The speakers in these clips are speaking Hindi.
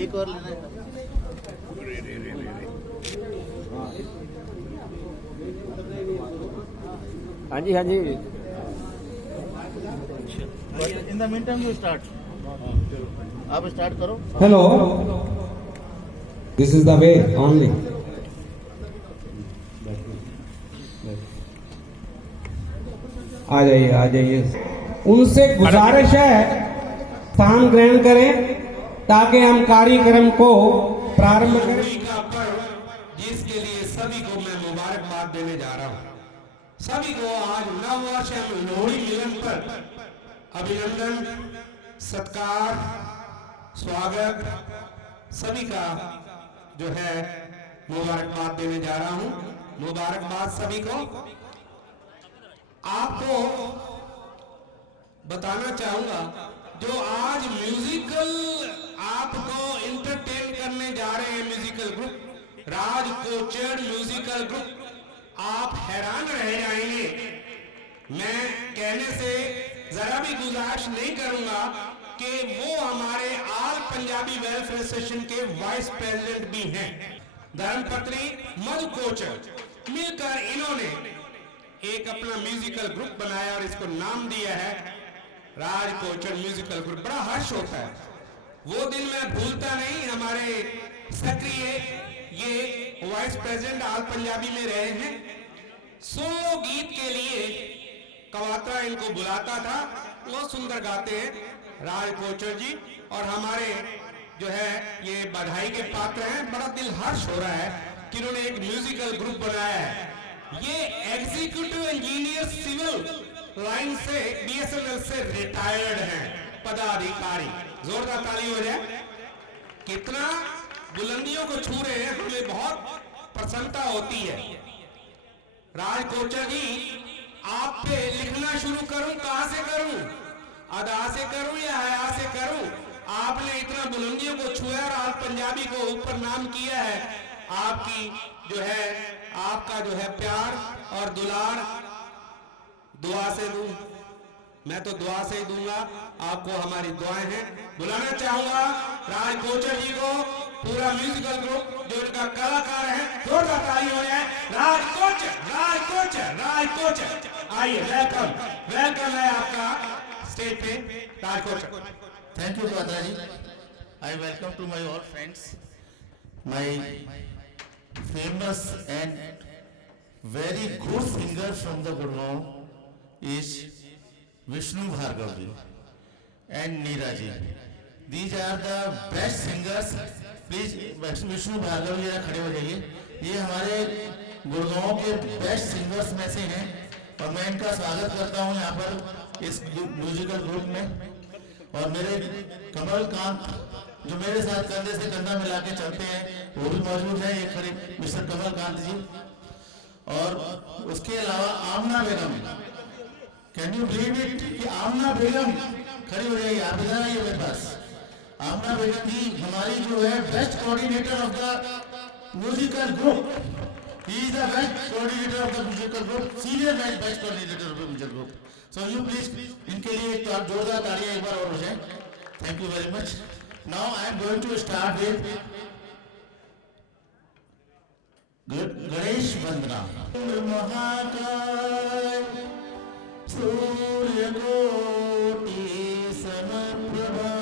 एक और लेना है। हाँ जी हाँ जी। In the meantime you start, आप स्टार्ट करो। Hello, this is the way only. आ जाइए आ जाइए। उनसे गुजारिश है स्थान ग्रहण करें ताकि हम कार्यक्रम को प्रारंभ करें। लोहड़ी का पर्व जिसके लिए सभी को मैं मुबारकबाद देने जा रहा हूं। सभी को आज नव वर्ष एवं लोहड़ी मिलन पर अभिनंदन, सत्कार, स्वागत सभी का जो है मुबारकबाद देने जा रहा हूं। मुबारकबाद सभी को। आपको बताना चाहूंगा जो आज म्यूजिकल आपको इंटरटेन करने जा रहे हैं म्यूजिकल ग्रुप राज कोचर म्यूजिकल ग्रुप, आप हैरान रह जाएंगे। मैं कहने से जरा भी गुजारिश नहीं करूंगा कि वो हमारे ऑल पंजाबी वेलफेयर एसोसिएशन के वाइस प्रेसिडेंट भी हैं, धर्मपत्नी मधु कोचर। मिलकर इन्होंने एक अपना म्यूजिकल ग्रुप बनाया और इसको नाम दिया है राज कोचर म्यूजिकल ग्रुप। बड़ा हर्ष होता है, वो दिन मैं भूलता नहीं। हमारे सक्रिय ये वाइस प्रेसिडेंट ऑल पंजाबी में रहे हैं। सोलो गीत के लिए कवात्रा इनको बुलाता था, बहुत सुंदर गाते हैं राज कोचर जी, और हमारे जो है ये बधाई के पात्र हैं। बड़ा दिल हर्ष हो रहा है कि इन्होंने एक म्यूजिकल ग्रुप बनाया है। ये एग्जीक्यूटिव इंजीनियर सिविल लाइन से बीएसएनएल से रिटायर्ड हैं पदाधिकारी। जोरदार ताली हो जाए। कितना बुलंदियों को छू रहे हैं, हमें बहुत प्रसन्नता होती है। राज कोचर जी, आप पे लिखना शुरू करूं, कहां से करूं? अदा से करूं या हया से करूं? आपने इतना बुलंदियों को छुआ और आज पंजाबी को ऊपर नाम किया है। आपकी जो है, आपका जो है प्यार और दुलार दुआ से दूं, मैं तो दुआ से ही दूंगा, आपको हमारी दुआएं हैं। बुलाना चाहूंगा राज कोचर जी को, पूरा म्यूजिकल ग्रुप जो इनका कलाकार है, जोरदार ताली हो जाए। राज कोचर, राज कोचर, राज कोचर, आइए, वेलकम, वेलकम है आपका स्टेज पे Raj Kochar. Thank you Kawatra ji. I welcome to my all friends. My famous and very good singer from the Gurgaon is Vishnu Bhargav ji and Neera ji. These are the best singers. Please Vishnu Bhargav ji खड़े हो जाइए। ये हमारे गुड़गांव के बेस्ट सिंगर्स में से हैं और मैं इनका स्वागत करता हूँ यहाँ पर इस म्यूजिकल ग्रुप में। और मेरे कमल कांत जो मेरे साथ कंधे से कंधा मिला के चलते हैं वो भी मौजूद है, एक करीब मिस्टर कमल कांत जी। और उसके अलावा आमना बेगम, कैन यू बिलीव इट कि आमना बेगम खड़ी हो जाइए, आप इधर आइए मेरे पास। आमना बेगम जी हमारी जो है best coordinator of the musical group, he is the best coordinator of the musical group, senior best coordinator of the musical group. So you please इनके लिए एक जोरदार तालियां एक बार और हो जाए। Thank you very much. Now I am going to start with Ganesh Vandana. Mahakal Surya Koti Samaprabha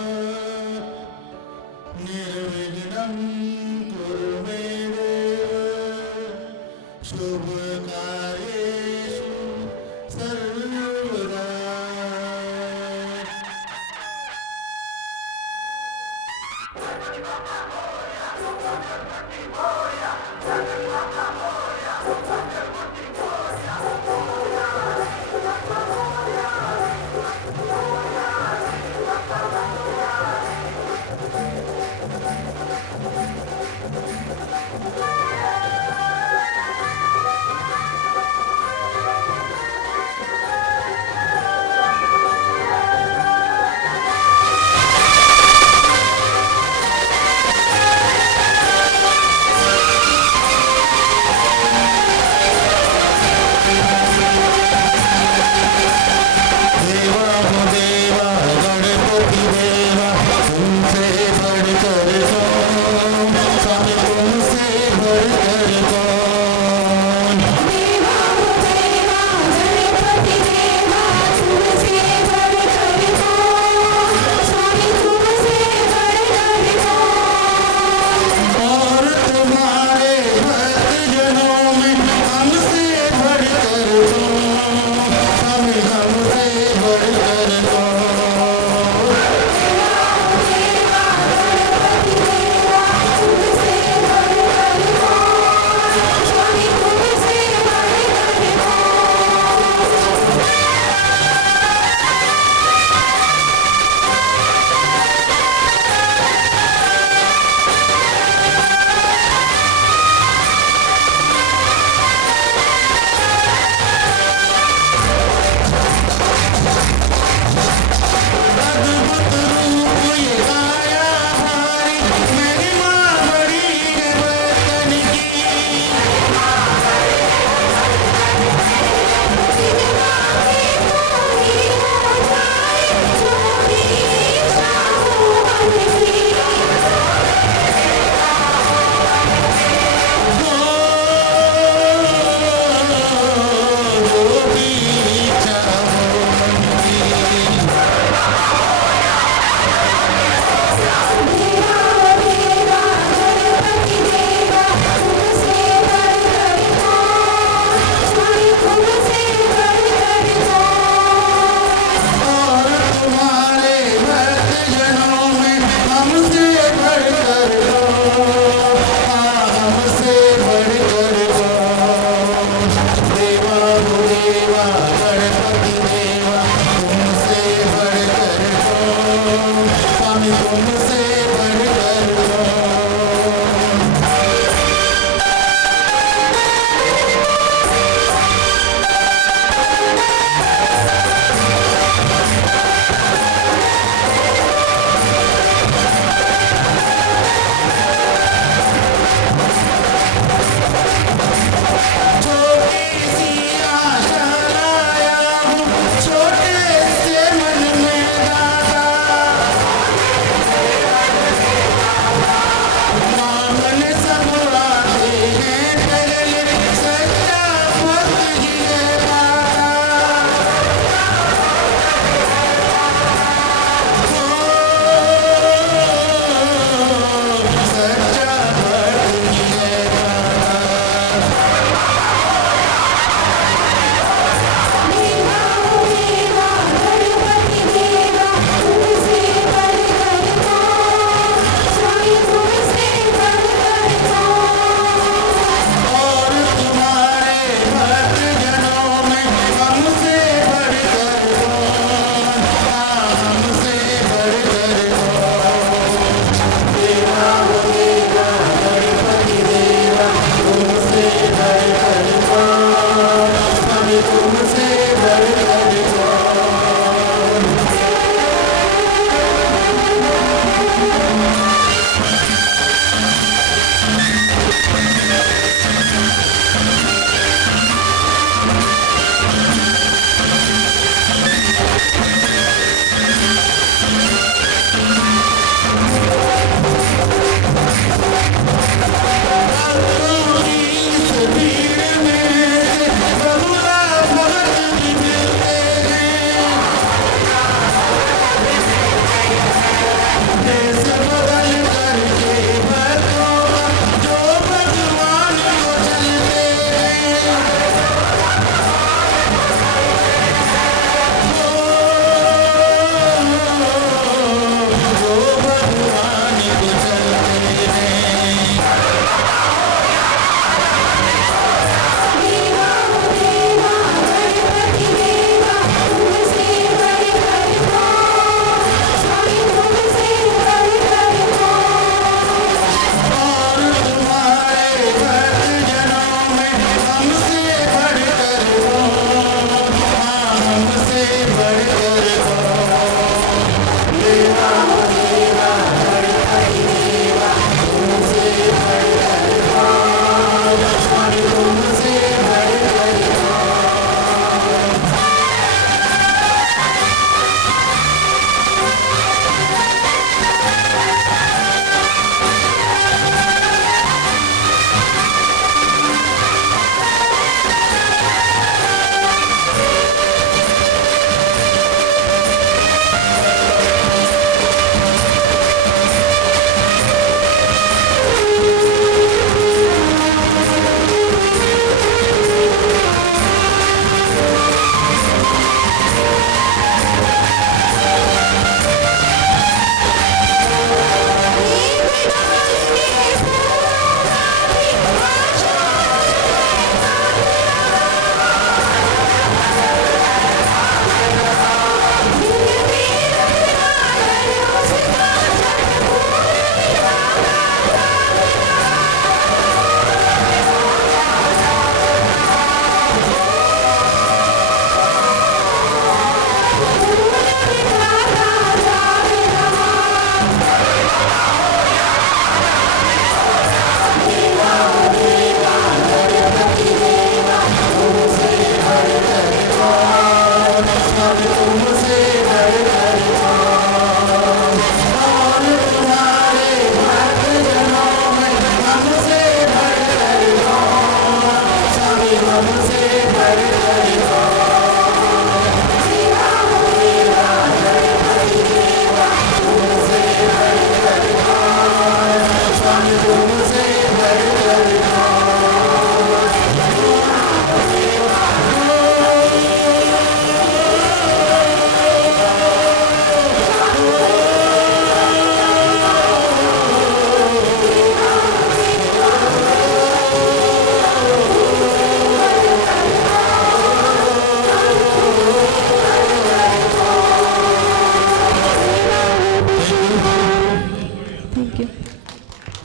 Nirvignam Kuru Me Deva Shubha Karyeshu Sarvada.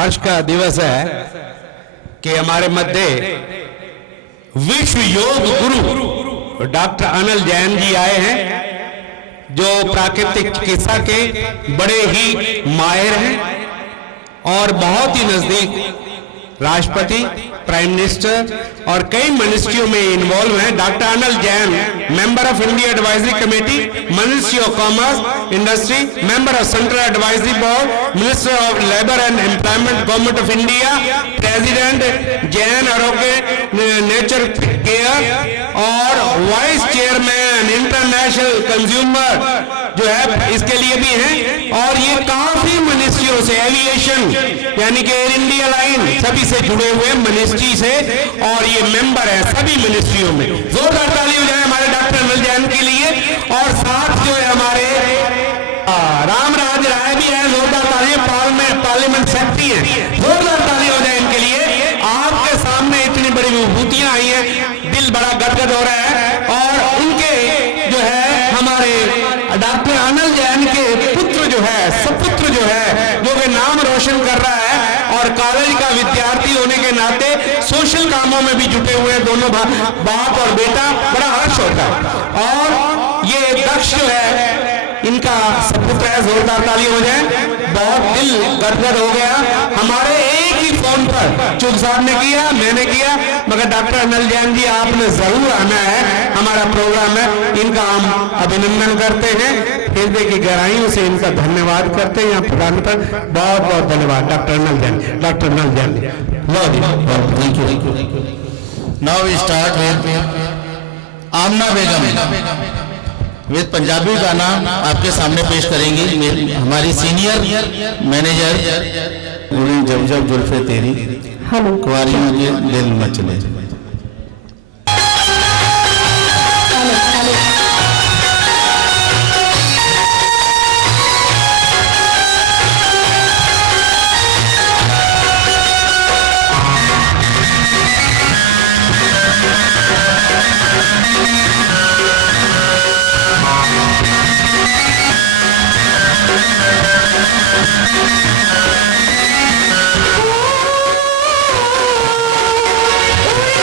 हर्ष का दिवस है कि हमारे मध्य विश्व योग गुरु डॉक्टर अनिल जैन जी आए हैं, जो प्राकृतिक चिकित्सा के बड़े ही माहिर हैं और बहुत ही नजदीक राष्ट्रपति, प्राइम मिनिस्टर और कई मिनिस्ट्रियों में इन्वॉल्व हैं। Doctor Anil Jain, member of India advisory committee, ministry of commerce industry, member of central advisory board, minister of labour and employment, government of India, president Jain आरोग्य नेचर केयर और वाइस चेयरमैन इंटरनेशनल कंज्यूमर जो है इसके लिए भी हैं। और ये काफी मिनिस्ट्रियों से, एविएशन यानी कि एयर इंडिया लाइन, सभी से जुड़े हुए मिनिस्ट्री से, और ये मेंबर है सभी मिनिस्ट्रियों में। जोरदार ताली हो जाए हमारे डॉक्टर अनिल जैन के लिए। और साथ जो है हमारे रामराज राय भी है, जोरदार ताली, पार्लियामेंट सेक्रेटरी है, जोरदार ताली हो जाए इनके लिए। आपके सामने इतनी बड़ी विभूतियां आई हैं, दिल बड़ा गदगद हो रहा है। और उनके जो है हमारे डॉक्टर अनिल जैन के पुत्र जो है, सपुत्र जो है, जो कि नाम रोशन कर रहा है और कॉलेज का विद्यार्थी होने के नाते सोशल कामों में भी जुटे हुए हैं दोनों बाप और बेटा, बड़ा हर्ष होता है। और ये दक्ष जो है इनका सपुत्र है, जोरदार ताली हो जाए। बहुत दिल गदगद हो गया। हमारे एक ही फोन पर चुग साहब ने किया, मैंने किया, मगर डॉक्टर अनिल जैन जी आपने जरूर आना है, हमारा प्रोग्राम है। इनका हम अभिनंदन करते हैं, हृदय की गहराइयों से इनका धन्यवाद करते हैं। यहाँ प्रधान पर बहुत बहुत धन्यवाद doctor Anil Jain, doctor Anil Jain. Thank you. Now we start with Amna Begum with Punjabi गाना आपके सामने पेश करेंगी हमारी सीनियर मैनेजर। जब जब जुल्फे तेरी कुंवारियों के दिल मचले। Oh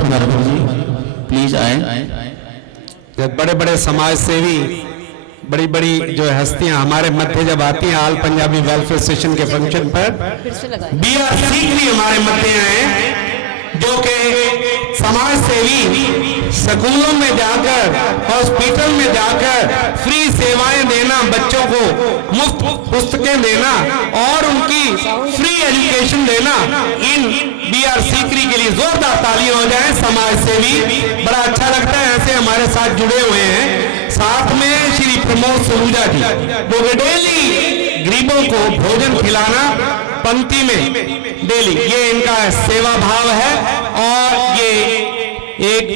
मीरा भार्गव जी, प्लीज आए। जब बड़े बड़े समाज सेवी, बड़ी बड़ी जो हस्तियां हमारे मध्य जब आती हैं ऑल पंजाबी वेलफेयर सेशन के फंक्शन पर, BR सीकरी हमारे मध्य आए, जो कि समाज सेवी स्कूलों में जाकर, हॉस्पिटल में जाकर फ्री सेवाएं देना, बच्चों को मुफ्त पुस्तकें देना और उनकी फ्री एजुकेशन देना, इन BR सीकरी के लिए जोरदार तालियां हो जाए। समाज सेवी बड़ा अच्छा लगता है, ऐसे हमारे साथ जुड़े हुए हैं। साथ में श्री प्रमोद सलूजा जी, जो कि डेली गरीबों को भोजन खिलाना पंक्ति में डेली, ये इनका सेवा भाव है और ये एक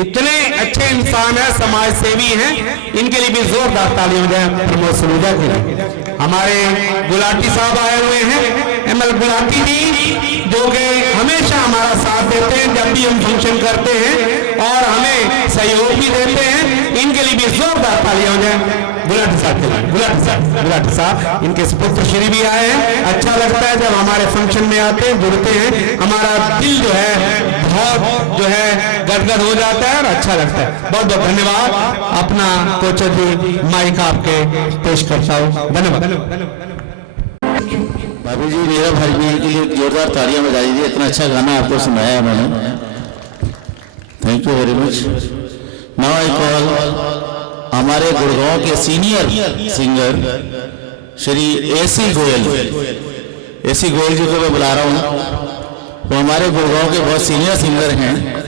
इतने अच्छे इंसान है, समाज सेवी हैं, इनके लिए भी जोरदार ताली हो जाए प्रमोद सलूजा के लिए। हमारे गुलाटी साहब आए हुए हैं, ML गुलाटी जी, जो कि हमेशा हमारा साथ देते हैं जब भी हम फंक्शन करते हैं और हमें सहयोग भी देते हैं, इनके लिए भी जोरदार तालियां हो जाए गुलाटी साहब के लिए। गुलाटी साहब इनके सुपुत्र श्री भी आए हैं। अच्छा लगता है जब हमारे फंक्शन में आते हैं, जुड़ते हैं, हमारा दिल जो है बहुत जो है गदगद हो जाता है और अच्छा लगता है। बहुत बहुत धन्यवाद। अपना कोचर जी माइक आपके पेश करता हूँ। धन्यवाद। बाबू जी, मीरा भार्गव जी के लिए जोरदार तालियां बजा दीजिए, इतना अच्छा गाना आपको सुनाया उन्होंने। Thank you very much. Now I call हमारे गुड़गांव के senior singer Shri AC Goyal ji को मैं बुला रहा हूँ। वो हमारे गुड़गांव के बहुत सीनियर सिंगर हैं,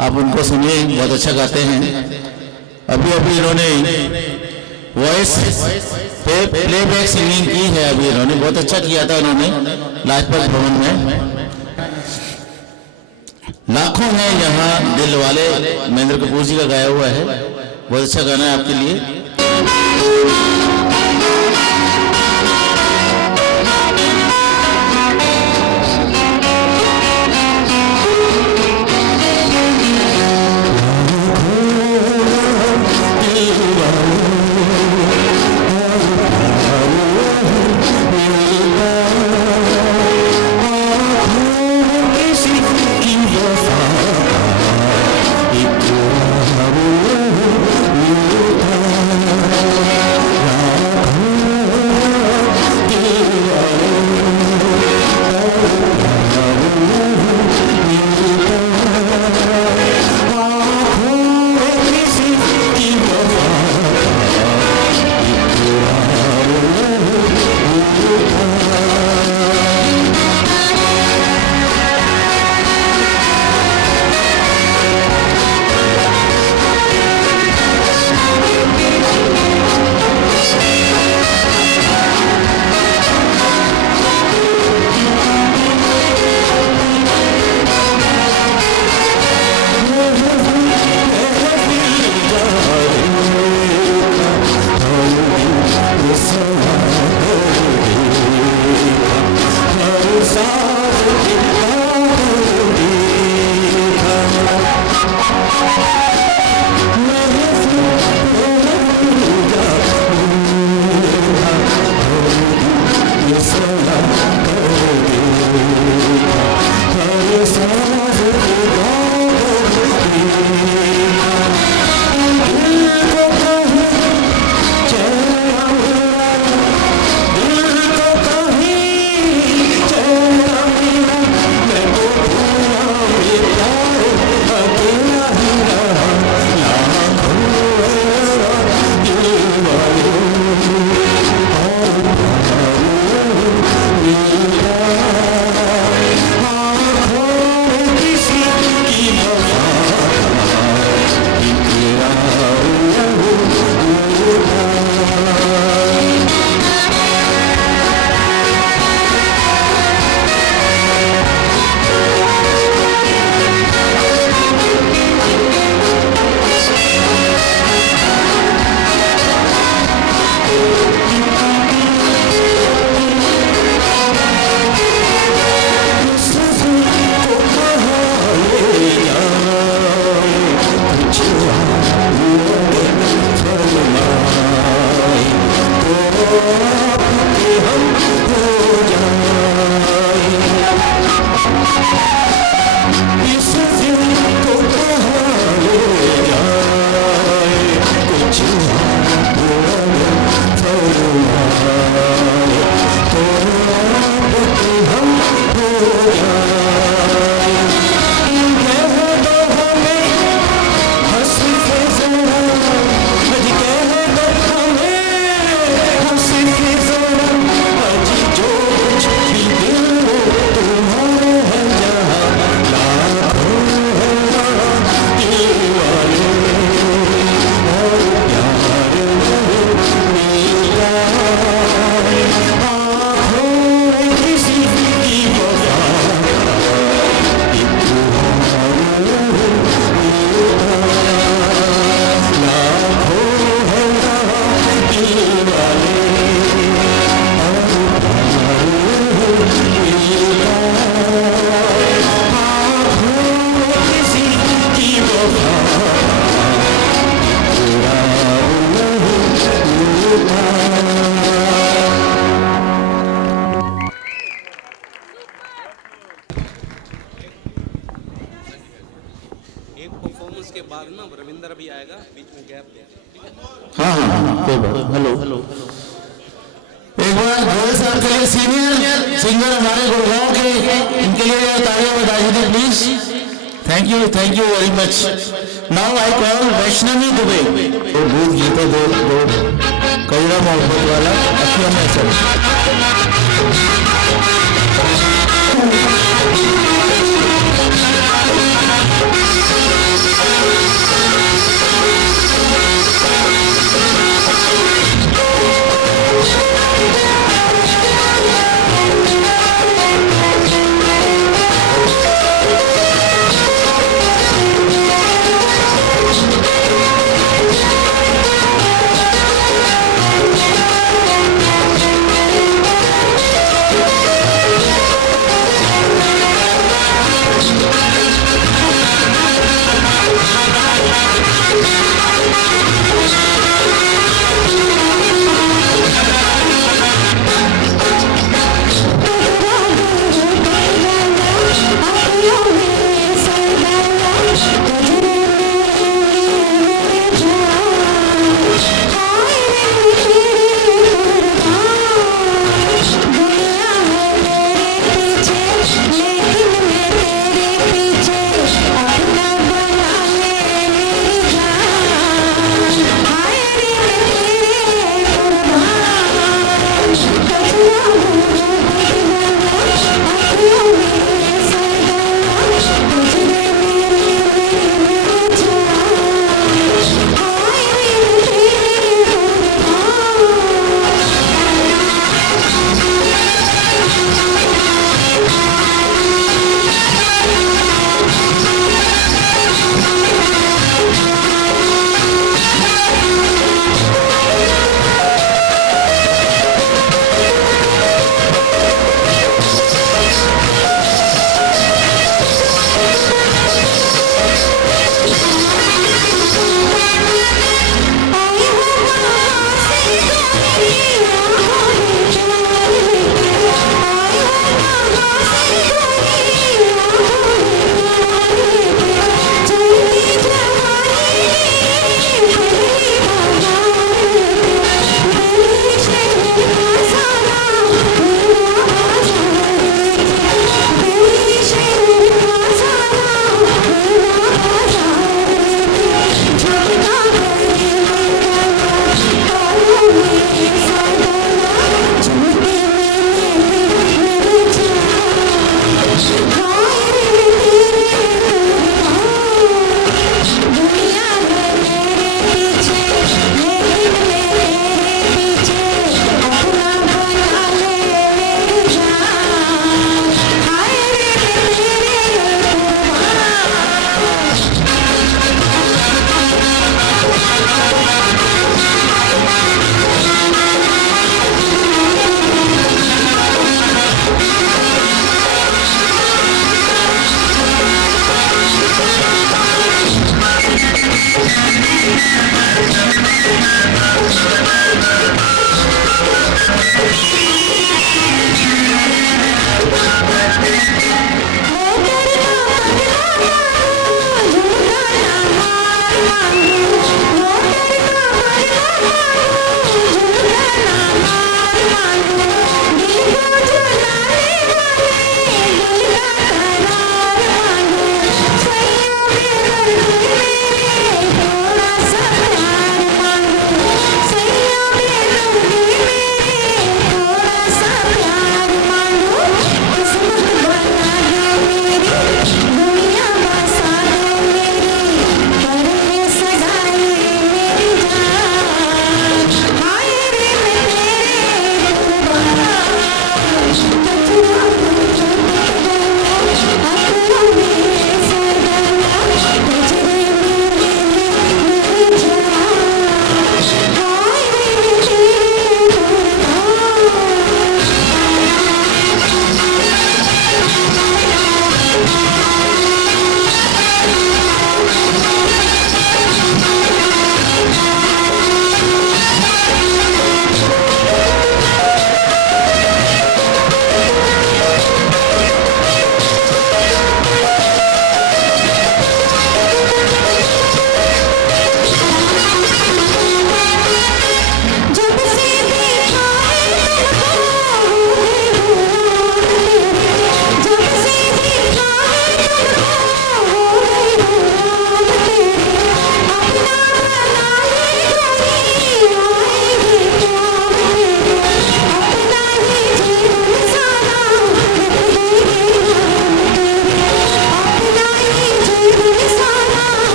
आप उनको सुनिए, बहुत अच्छा गाते हैं। अभी इन्होंने वॉइस पे प्लेबैक सिंगिंग की है, अभी इन्होंने बहुत अच्छा किया था उन्होंने लाजपत भवन में। लाखों हैं यहाँ दिल वाले, महेंद्र कपूर जी का गाया हुआ है, बहुत अच्छा गाना है आपके लिए। एक परफॉर्मेंस के बाद ना रविंद्र भी आएगा, बीच में गैप दे। हाँ हाँ हाँ कोई बात। हेलो एक बार गोयल साहब के लिए सीनियर सिंगर हमारे गुड़गांव के, इनके लिए तालियां बजा दीजिए please. Thank you very much. Now I call Vaishnavi Dubey. वो गीत गीते दो कईरा मोहब्बत वाला अखियों में असर।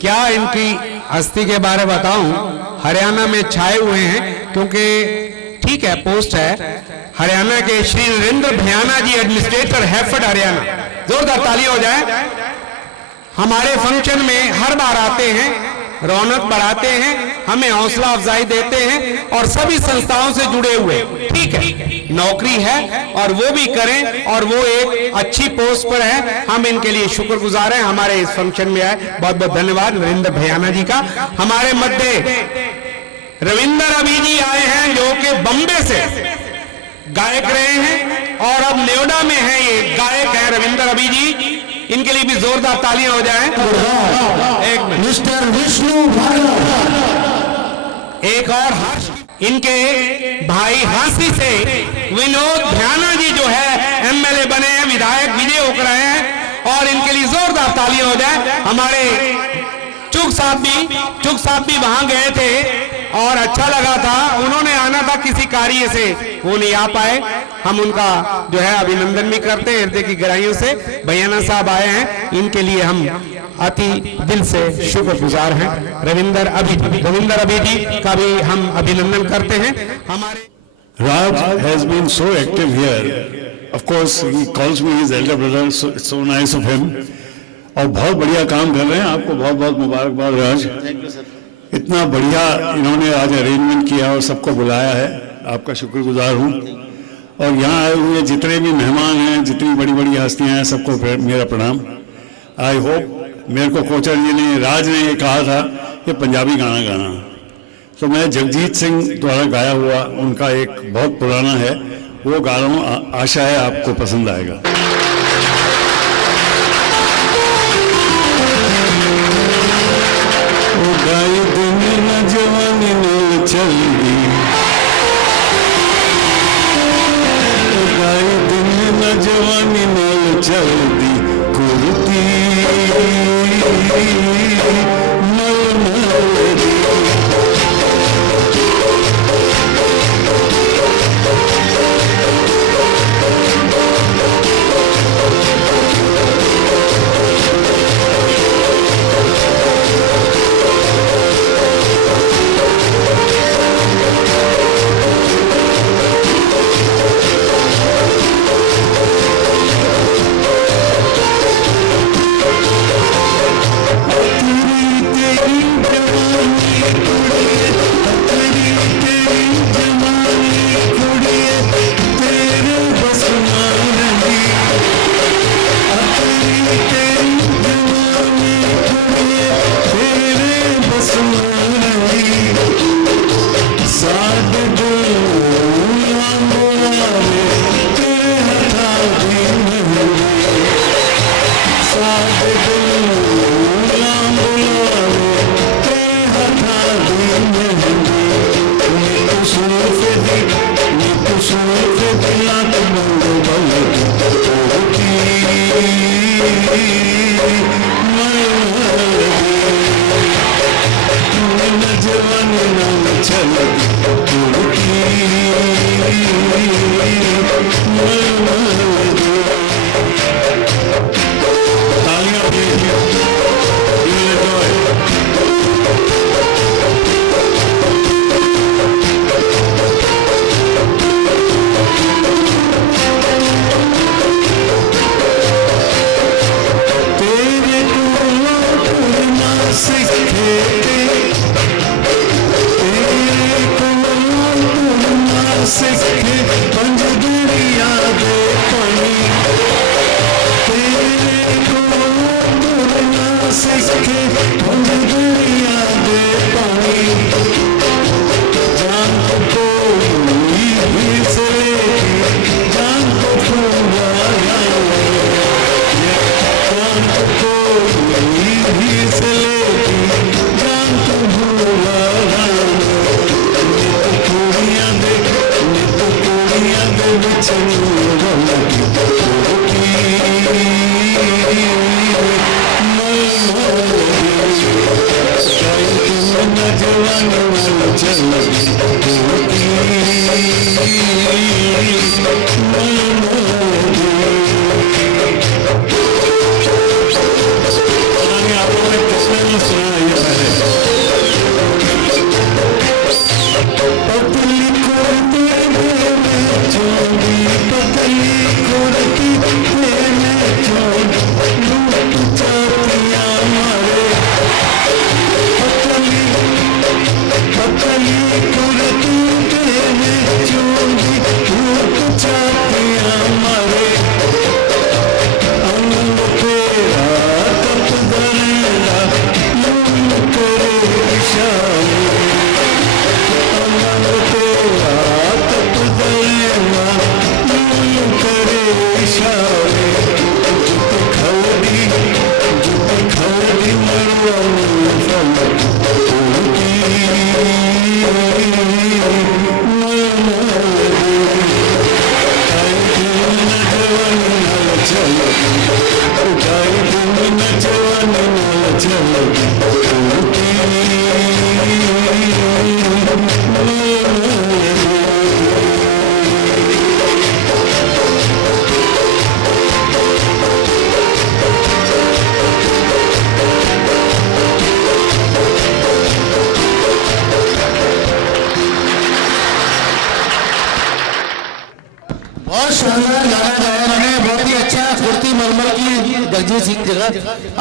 क्या इनकी हस्ती के बारे में बताऊं, हरियाणा में छाए हुए हैं, क्योंकि ठीक है पोस्ट है हरियाणा के श्री नरेंद्र भयाना जी, एडमिनिस्ट्रेटर हैफर्ड हरियाणा। जोरदार ताली हो जाए। हमारे फंक्शन में हर बार आते हैं, रौनक बढ़ाते हैं, हमें हौसला अफजाई देते हैं और सभी संस्थाओं से जुड़े हुए। ठीक है, नौकरी है और वो भी करें और वो एक अच्छी पोस्ट पर है, हम इनके लिए शुक्रगुजार हैं। हमारे इस फंक्शन में आए, बहुत बहुत धन्यवाद नरेंद्र भयाना जी का। हमारे मध्य रविंदर अभी जी आए हैं, जो कि बम्बे से गायक रहे हैं और अब नोएडा में है, ये गायक है रविंदर अभी जी। इनके लिए भी जोरदार तालियां हो जाएं। एक मिनट, मिस्टर विष्णु भागवत। एक और हर्ष इनके भाई हांसी से विनोद भयाना जी जो है एमएलए बने हैं, विधायक विजय होकर आए हैं और इनके लिए जोरदार तालियां हो जाए। हमारे चुग साहब भी वहां गए थे और अच्छा लगा था, उन्होंने आना था किसी कार्य से, वो नहीं आ पाए। हम उनका जो है अभिनंदन भी करते हैं हृदय की गहराइयों से। भैयाना साहब आए हैं, इनके लिए हम अति दिल से शुक्रगुजार हैं। रविंदर अभी जी का भी हम अभिनंदन करते हैं। हमारे Raj has been so active here. Of course, he calls me his elder brother, so it's so nice of him. और बहुत बढ़िया काम कर रहे हैं, आपको बहुत बहुत मुबारकबाद राज। इतना बढ़िया इन्होंने आज अरेंजमेंट किया और सबको बुलाया है, आपका शुक्रगुजार हूँ। और यहाँ आए हुए जितने भी मेहमान हैं, जितनी बड़ी बड़ी हस्तियाँ हैं, सबको मेरा प्रणाम। आई होप, मेरे को कोचर जी ने, राज ने ये कहा था कि पंजाबी गाना गाना, तो मैं जगजीत सिंह द्वारा गाया हुआ उनका एक बहुत पुराना है, वो गा रहा हूँ। आशा है आपको पसंद आएगा। गाई दिन न जवानी न चलदी, गाई दिन न जवानी न चलदी, कुर्ती मल मलदी। तेरे बहुत शानदार गाना गाया उन्होंने, बहुत ही अच्छा कुर्ती मलमल की जगजीत सिंह जगह।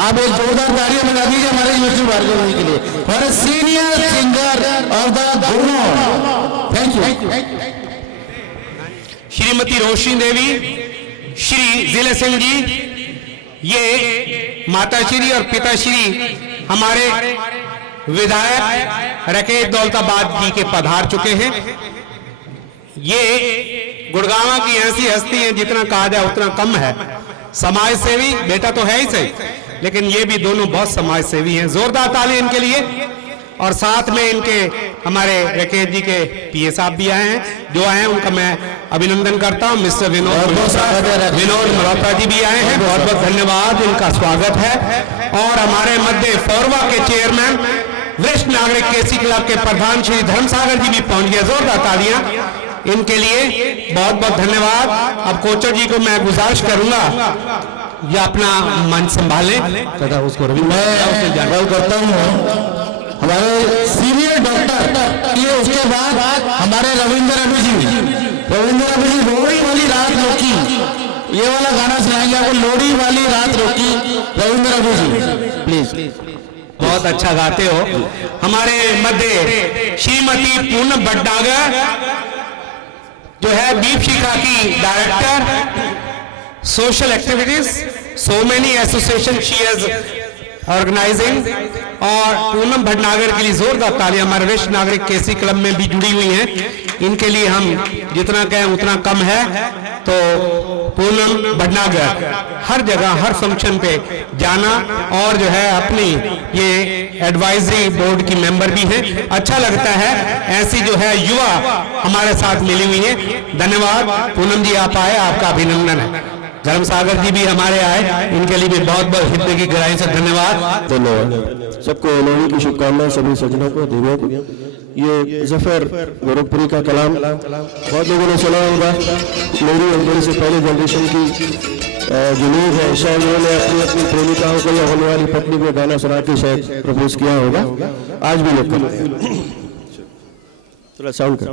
आप एक जोरदार तालियां बजा दीजिए हमारे यूट्यूब भार्गव जी के लिए, for senior singer of the guru. Thank you. Shrimati Roshni Devi, Shri Jile Singh जी, ये माताश्री और पिताश्री हमारे विधायक रकेश दौलताबाद जी के पधार चुके हैं। ये गुड़गांव की ऐसी हस्ती है, जितना कहा जाए उतना कम है। समाज सेवी बेटा तो है ही सही, लेकिन ये भी दोनों बहुत समाज सेवी हैं। जोरदार ताली इनके लिए। और साथ में इनके हमारे रकेश जी के पीए साहब भी आए हैं, जो आए हैं उनका मैं अभिनंदन करता हूं। मिस्टर विनोद मल्होत्रा जी भी आए हैं, बहुत बहुत धन्यवाद, इनका स्वागत है। और हमारे मध्य फौरवा के चेयरमैन, वरिष्ठ नागरिक केसी क्लब के प्रधान श्री धर्मसागर जी भी पहुंच गए। जोरदार तालियां इनके लिए, बहुत बहुत धन्यवाद। अब कोचर जी को मैं गुजारिश करूंगा या अपना मंच संभालें तथा उसको मैं करता हूँ हमारे सीनियर डॉक्टर ये, उसके बाद हमारे रविंद्र अभी जी लोड़ी वाली रात रोकी, ये वाला गाना सुनाएंगे आपको, लोड़ी वाली रात रोकी। रविंद्र अभी जी प्लीज। बहुत अच्छा गाते हो। हमारे मध्य श्रीमती पूनम भटनागर, जो है दीप शिखा की director social activities, so many association she is organizing. और पूनम भटनागर के लिए जोरदार तालियां। हमारे वरिष्ठ नागरिक केसी क्लब में भी जुड़ी हुई हैं, इनके लिए हम जितना कहें उतना कम है। तो पूनम भटनागर हर जगह हर फंक्शन पे जाना, और जो है अपनी ये एडवाइजरी बोर्ड की मेंबर भी हैं। अच्छा लगता है ऐसी जो है युवा हमारे साथ मिली हुई है। धन्यवाद पूनम जी, आप आए, आपका अभिनंदन है। धर्मसागर जी भी हमारे आए, इनके लिए भी बहुत बहुत हृदय की गहराई से धन्यवाद। धन्यवाद सबको। लोहड़ी की शुभकामनाएं सभी सज्जनों को, देवियों को। ये जफर गोरखपुरी का कलाम बहुत लोगों ने सुना होगा। मेरी और मेरे से पहले जनरेशन की जो लोग हैं, शायद उन्होंने अपनी अपनी प्रेमिकाओं को या होने वाली पत्नी को गाना सुना के शायद प्रपोज किया होगा। आज भी लोग करते हैं। थोड़ा साउंड कर।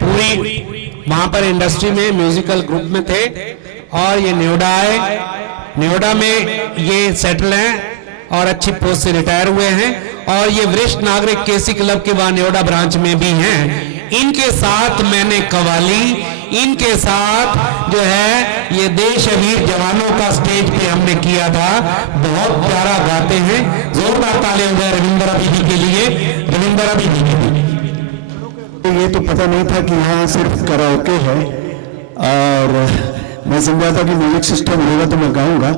पूरी वहां पर इंडस्ट्री में म्यूजिकल ग्रुप में थे और ये न्योडा आए, न्योडा में ये सेटल हैं और अच्छी पोस्ट से रिटायर हुए हैं और ये वरिष्ठ नागरिक केसी क्लब के वानेोडा ब्रांच में भी हैं। इनके साथ मैंने कवाली, इनके साथ जो है ये देश वीर जवानों का स्टेज पे हमने किया था। बहुत प्यारा गाते हैं, जोरदार तालियां हो जाए रविंद्र अभी जी के लिए, रविंद्र अभी जी के लिए। ये तो पता नहीं था कि यहाँ सिर्फ कराओके है और मैं समझा था कि म्यूजिक सिस्टम होगा तो मैं गाऊंगा,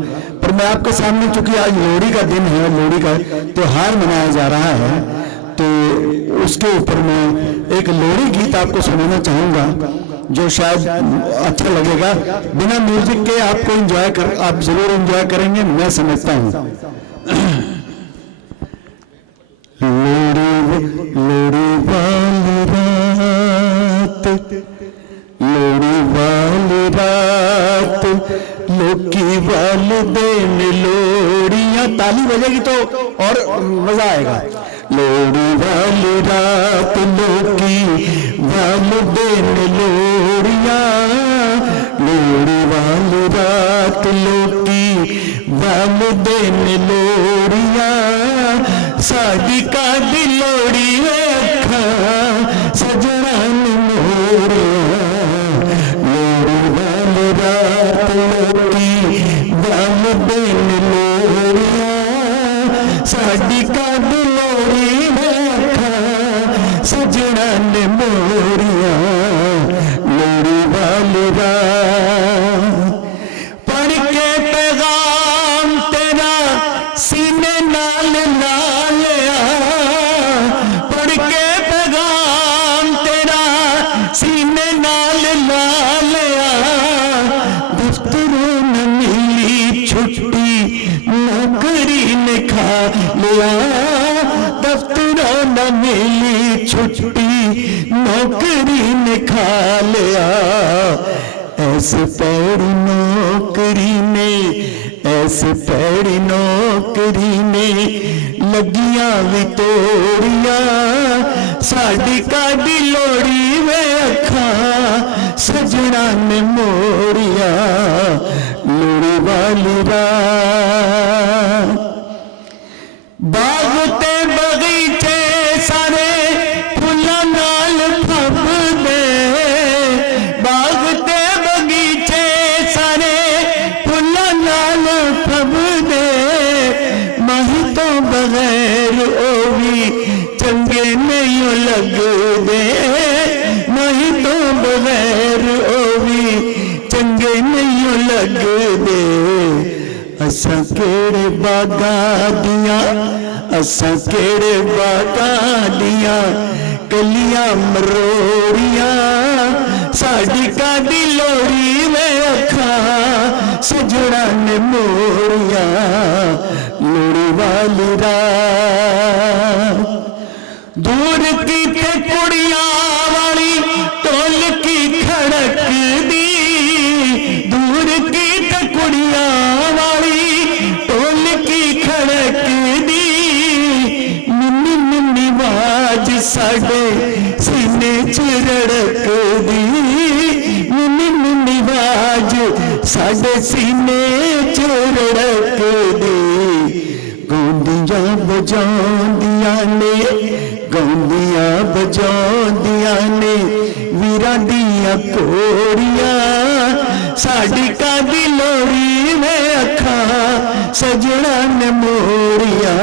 पर मैं आपके सामने चूंकि आज लोहड़ी का दिन है, लोहड़ी का त्योहार मनाया जा रहा है, तो उसके ऊपर मैं एक लोहड़ी गीत आपको सुनाना चाहूंगा जो शायद अच्छा लगेगा। बिना म्यूजिक के आपको आप जरूर एंजॉय करेंगे, मैं समझता हूँ। लोहड़ी वाली रात लोकी वालिदैन लोहड़ियां, ताली बजेगी तो और मजा आएगा। लोहड़ी वाली रात लोकी वालिदैन लोहड़ियां, लोहड़ी वाली रात लोकी वालिदैन लोहड़ियां, साडी का दिलोड़ी अखा सजना मोरिया, लोहड़ी वाली रात लोकी वालिदैन लोहड़ियां, साडी का दिलोड़ी अखा सजना मोरिया, लोहड़ी वाली रात। पढ़ के पैगाम तेरा सीने नाल लिया, पढ़ के पैगाम तेरा सीने नाल लिया, दफ्तरों न मिली छुट्टी नौकरी ने खा लिया, दफ्तरों न मिली छुट्टी नौकरी ने खा लिया, ऐसे पैड़ी नौकरी ने, ऐसे पैड़ी नौकरी ने लगियां भी तोड़ियां, साडी काडी लोड़ी में अखा सजना ने मोरिया, लोहड़ी वाली रात। बाग ते बगीचे सारे फुल्लां नाल फबदे, बाग ते बगीचे सारे फुल्लां नाल फबदे, माही तो बगैर ओ भी चंगे नहीं लगदे, माही तो बगैर ओ भी चंगे नहीं लगदे, असां केड़े बागां दियां, असां केड़े बागां दियां कलियां मरोड़ियां, साडी कादी लोहड़ी में अखा सजना ने मोरिया, लोहड़ी वाली रात। दूर की ते कुड़ियां वाली टोल की खड़क दी, दूर की ते कुड़ियां वाली टोल की खड़क दी, मिन्नी मिन्नी आवाज साडे सीने च रड़क दी, मिन्नी मिन्नी आवाज साडे सीने च रड़क दी, गौंदियां बजांदियां ने, गौंदियां बजांदियां ने वीरां दियां कोड़ियां, साडी कादी लोहड़ी में अखा सजना ने मोरिया,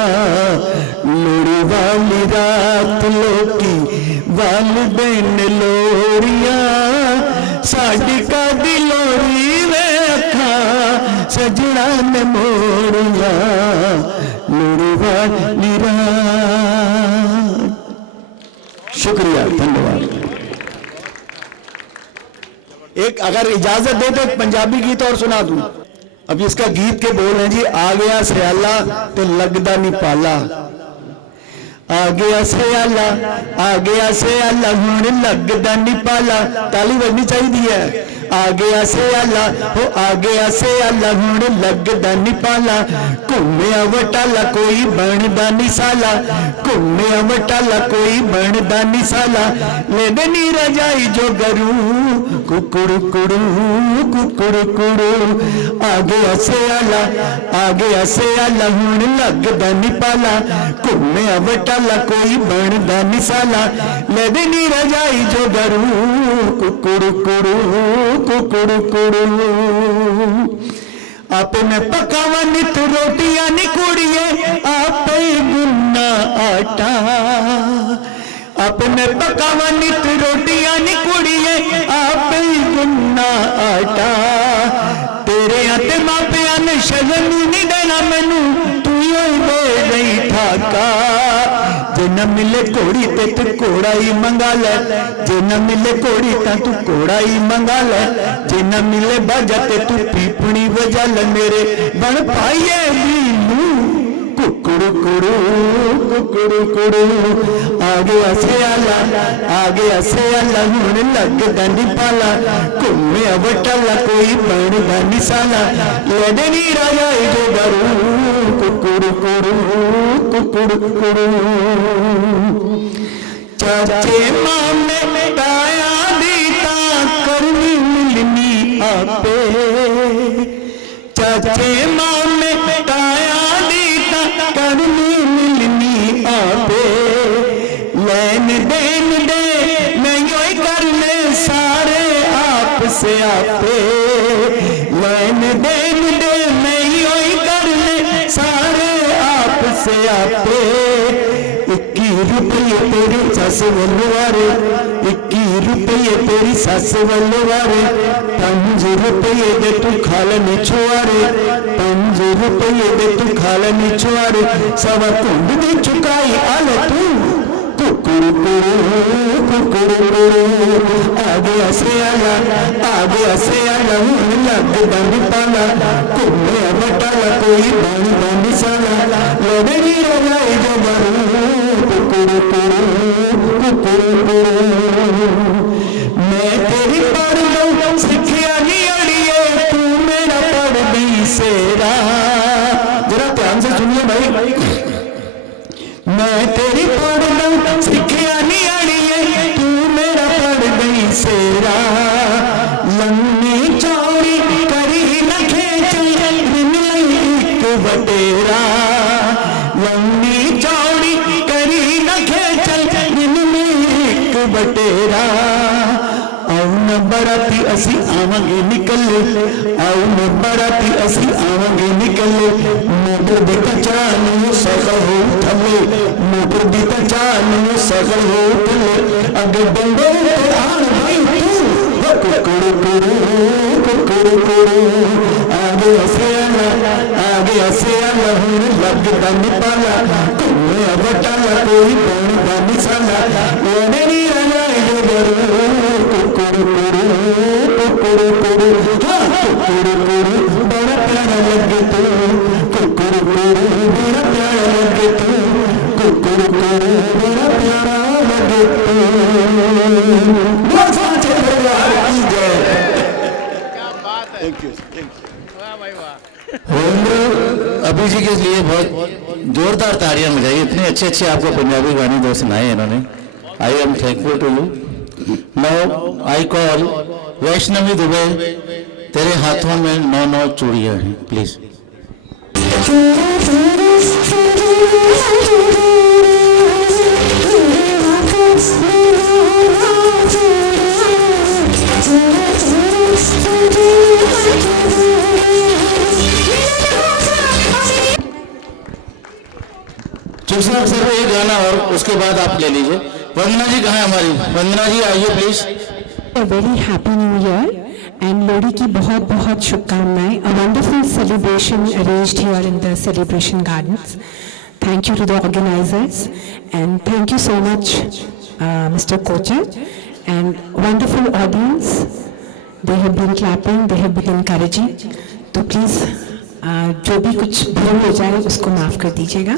लोहड़ी वाली रात लोकी वालिदैन लोहड़ियां, साडी कादी लोहड़ी में अखा सजना ने मोरिया, लोहड़ी वाली रात। शुक्रिया, धन्यवाद। एक अगर इजाजत दे तो एक पंजाबी गीत और सुना दूं। अब इसका गीत के बोल हैं जी, आ गया सियाला तो लगदा नहीं पाला, आ गया सियाला, आ गया सियाला हुण लगदा नहीं पाला, ताली बजनी चाहिए है। आ गया सियाला हो आ गया सियाला हुण लगदा नी पाला घूमिया वटाला कोई बनदा नी साला घूमिया वटाला कोई बनदा नी साला लेदे नी रजाई जो गरू कुकुड़ू कुड़ू कुकुड़ू कुड़ू आ गया सियाला हुण लगदा नी पाला घूमिया वटाला कोई बनदा नी साला लेदे नी रजाई जो गरू कुकुड़ू कुड़ू कुकुड़ू कुड़ू आपे मैं पकावा नित रोटियां नी कुड़िए आपे गुन्ना आटा आपे मैं पकावा नित रोटियां नी कुड़िए आपे गुन्ना आटा तेरे आते मापिया ने शगन नहीं देना मैनू तू ही दे गई ठाका जे न मिले घोड़ी ते तू घोड़ा ही मंगा ले जे न मिले घोड़ी ता तू घोड़ा ही मंगा ले जे न मिले बाजा ते तू पीपणी बजा ले मेरे बन पाइए बीनू कुकुड़ू कुड़ू कुकुड़ू कुड़ू आ गया सियाला हुण लगदा नी पाला घूमिया वटाला कोई बनदा नी साला लेदे नी रजाई जो गरू कुकुड़ू कुड़ू कुकुड़ू कुड़ू चाचे मामे ताया दी ता करनी मिलनी आपे चाचे मामे ताया दी ता करनी मिलनी आपे लेन देन दे मैं योई करने सारे आप से आपे लेन देन दे मैं योई करने सारे आप से आपे 21 रुपये तेरी सस वलवारे 21 रुपये तेरी सस वलवारे 5 रुपये दे तू खालनी छुआरे 5 रुपये दे तू खालनी छुआरे सवा कुंड दी चुकाई आल तू कुकुड़ू कुकुड़ू आ गया सियाला हुण लगदा नी पाला घूमिया वटाला कोई बनदा नी साला लेदे नी रजाई जो गरू कुकुड़ू कुकुड़ू मैं तेरी पढ़ लूं सिखिया नी अड़िए तू मेरा पढ़ दी सेरा जरा ध्यान से सुनिए भाई मैं तेरी पढ़ लूं सिखिया नी अड़िए तू मेरा पढ़ दी सेरा लम्मी चौड़ी करी न खेच एक बटेरा लम्मी चौड़ी करी न खेच एक बटेरा आओ न बराती असी आवांगे निकले आओ न बराती असी आवांगे निकले मोटर दी चालू सगल हो थले मोटर दी चालू सगल हो थले अगे बंदे आन भाई तू कुकुड़ू कुकुड़ू आगे सियाला हुण लगदा नी पाला घूमिया वटाला कोई बनदा नी साला लेदे नी रजाई जो गरू कुकुड़ू कुकुड़ू हाँ कुकुड़ू बड़ा प्यारा लगे तू कुकुड़ू बड़ा प्यारा लगे तू कुकुड़ू बड़ा प्यारा लगे तू अभी जी के लिए बहुत जोरदार तालियां बजाई इतने अच्छे आपको पंजाबी गाने दो सुनाए इन्होंने I am thankful to you now I call Vaishnavi Dubey तेरे हाथों में 9 चूड़ियां हैं प्लीज चुप सर एक गाना और उसके बाद आप ले लीजिए। वंदना जी कहाँ है हमारी? वंदना जी आइए please. Very happy new year and Lohri की बहुत बहुत शुभकामनाएं। A wonderful celebration arranged here in the celebration gardens. Thank you to the organizers and thank you so much mister Kochar and wonderful audience. They have been clapping, they have been encouraging. तो प्लीज जो भी कुछ भूल हो जाए उसको माफ कर दीजिएगा।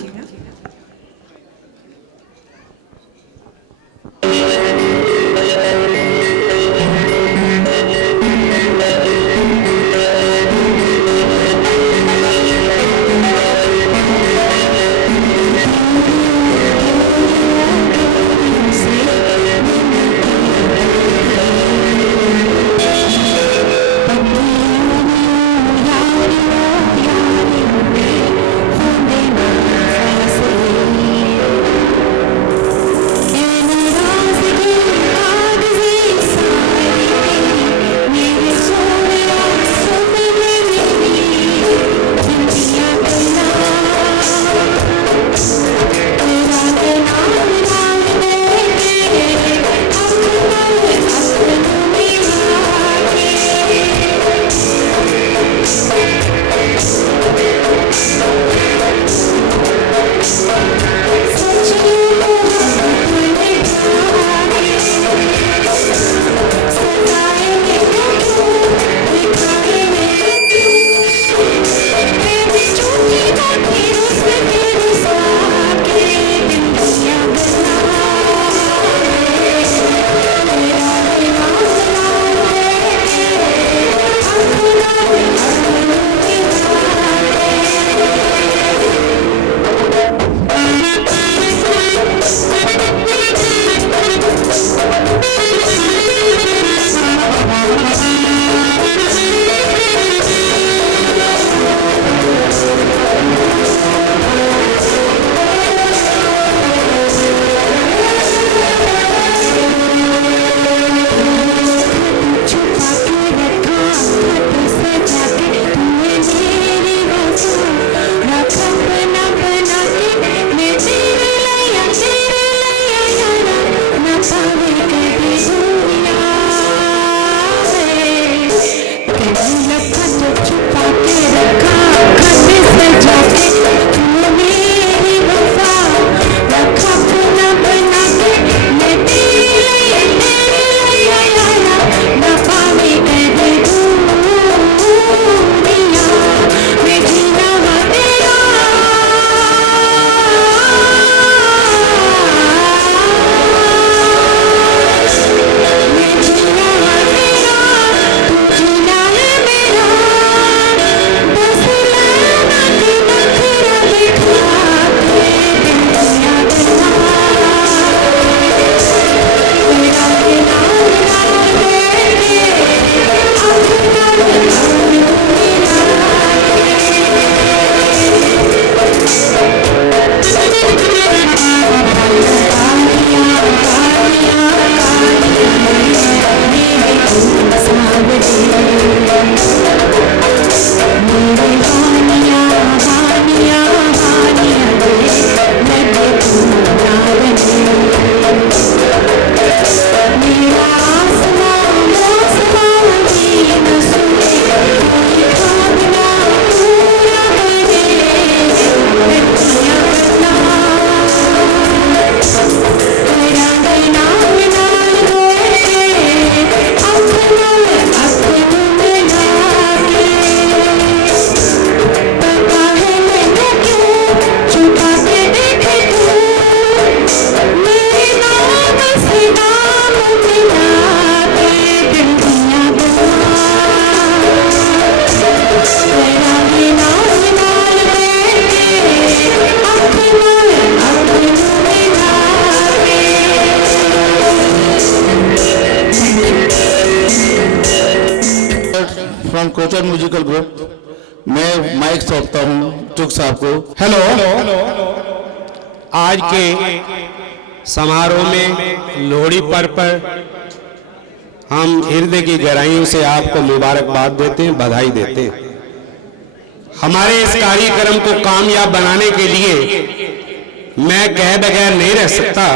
साहब को। हेलो, आज के समारोह में लोहड़ी पर्व पर हम हृदय की गहराइयों से आपको मुबारकबाद देते हैं, बधाई देते हैं। हमारे इस कार्यक्रम को कामयाब बनाने के लिए मैं कहे बगैर नहीं रह सकता।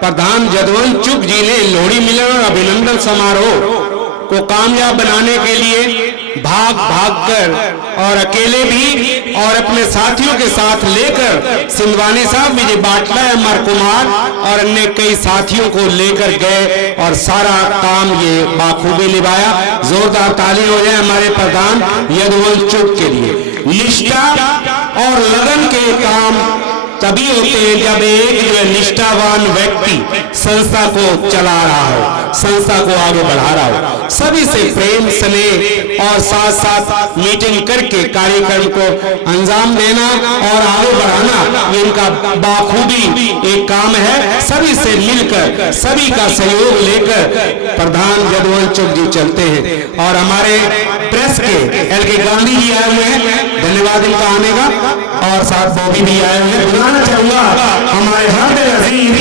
प्रधान जदवंत चुग जी ने लोहड़ी मिलन और अभिनंदन समारोह को कामयाब बनाने के लिए भाग भाग कर और अकेले भी और अपने साथियों के साथ लेकर सिंधवानी साहब, विजय बाटला, अमर कुमार और अन्य कई साथियों को लेकर गए और सारा काम ये बाखूबी निभाया। जोरदार ताली हो जाए हमारे प्रधान यदुवंत चुग के लिए। निष्ठा और लगन के काम तभी होते हैं जब एक निष्ठावान व्यक्ति संस्था को चला रहा हो, संस्था को आगे बढ़ा रहा हो। सभी से प्रेम स्नेह और साथ साथ मीटिंग करके कार्यक्रम को अंजाम देना और आगे बढ़ाना, ये इनका बाखूबी एक काम है। सभी से मिलकर, सभी का सहयोग लेकर प्रधान यदुवंत चुग जी चलते हैं। और हमारे प्रेस के LK गांधी जी आए हुए हैं, धन्यवाद इनका आने का, और साथ बॉबी भी आए हुए हैं। बुलाना चाहूंगा हमारे हमारे अजीज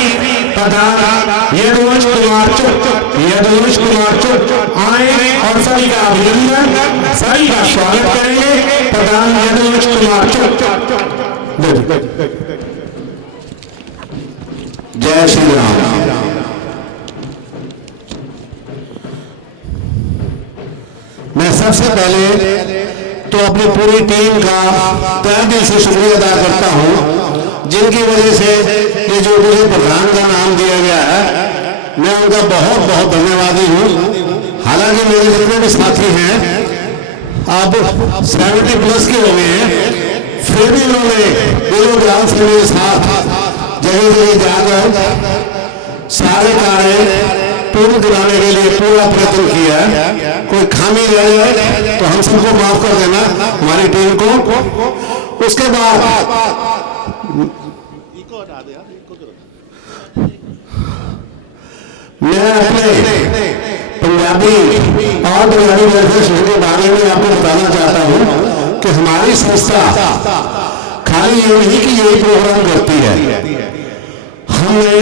प्रधान यदुवंश कुमार चुग आए और सभी का अभिनंदन, सभी का स्वागत करेंगे। प्रधान यदुवंश कुमार चुग। जय श्री राम। मैं सबसे पहले तो अपनी पूरी टीम का तहे दिल से शुक्रिया अदा करता हूं, जिनकी वजह से ये जो मुझे प्रधान का नाम दिया गया है, मैं उनका बहुत बहुत धन्यवादी हूं। हालांकि मेरे जितने भी साथी हैं अब 70+ के हो गए हैं, फिर भी उन्होंने दिलों से मेरे साथ जगह जगह जाकर सारे कार्य पूर्ण कराने के लिए पूरा प्रयत्न किया। कोई खामी रह जाए तो हम सबको माफ कर देना, हमारी टीम को। उसके बाद मैं अपने पंजाबी और बंगाली वेलफेयर के बारे में आपको बताना चाहता हूं कि हमारी संस्था खाली ये नहीं कि यही प्रोग्राम करती है। हमने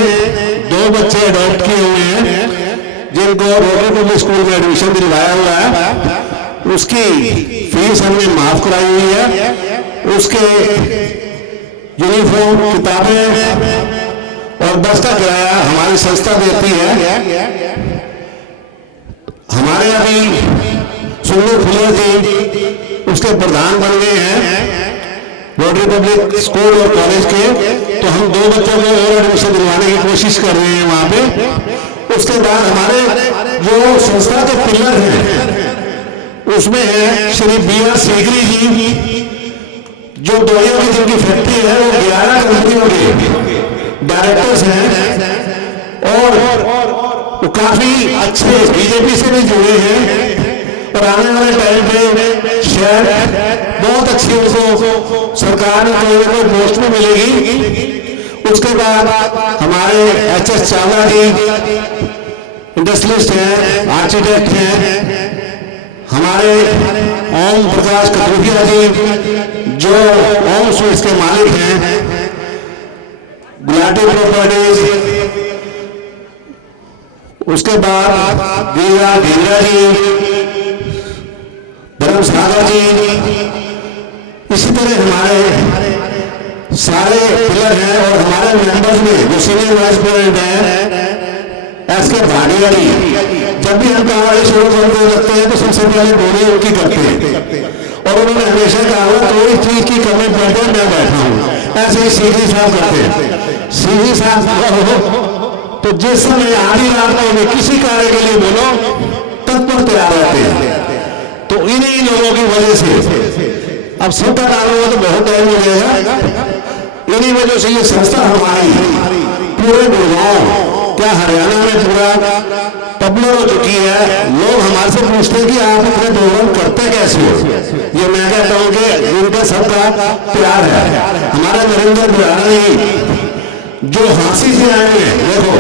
2 बच्चे अडॉप्ट किए हुए हैं जिनको रोटरी पब्लिक स्कूल में एडमिशन दिलवाया हुआ है। उसकी फीस हमने माफ कराई हुई है। उसके यूनिफॉर्म, किताबें और बस का किराया हमारी संस्था देती है। हमारे अभी सुंदर फुले जी उसके प्रधान बन गए हैं रोटरी पब्लिक स्कूल और कॉलेज के, तो हम 2 बच्चों को और एडमिशन दिलवाने की कोशिश कर रहे हैं वहां पे। उसके बाद हमारे जो संस्था के पिलर हैं उसमें है श्री BR सीगरी जी, जो दवाइयों की जिनकी फैक्ट्री है, वो 11 कंपनियों के डायरेक्टर्स हैं और वो काफी अच्छे बीजेपी से भी जुड़े हैं और आने वाले टाइम पे शायद बहुत अच्छी उनको सरकार में कोई पोस्ट में मिलेगी। उसके बाद हमारे HS चावला जी इंडस्ट्रियलिस्ट हैं, आर्किटेक्ट हैं। हमारे ओम प्रकाश कटोरिया जी जो ओम स्वीट्स के मालिक हैं, गुलाटी प्रॉपर्टीज। उसके बाद वीरा ढींगरा जी, धर्मशाला जी, इसी तरह हमारे सारे पिलर हैं। और हमारे मेंबर्स में जो सीनियर वाइस प्रेसिडेंट हैं SK भाटिया जी, जब भी हम कार्रवाई शुरू करने लगते हैं तो सबसे पहले बोली उनकी करते हैं और उन्होंने हमेशा कहा कोई चीज की कमी पड़े मैं बैठा हूँ। ऐसे ही सीधी साहब करते हैं। सीधी साहब तो जिस समय आधी रात में किसी कार्य के लिए बोलो तत्पर तैयार रहते हैं। तो इन्हीं लोगों की वजह से अब सबका डालने में तो बहुत टाइम हो जाएगा। इन्हीं वजह से ये संस्था हमारी पूरे गुड़गांव क्या हरियाणा में पूरा पॉपुलर हो चुकी है। लोग हमारे से पूछते हैं कि आप अपने प्रोग्राम करते कैसे हो। ये मैं कहता हूँ कि उनका सबका प्यार है। हमारा नरेंद्र भयाना जी जो हाँसी से आए हैं, देखो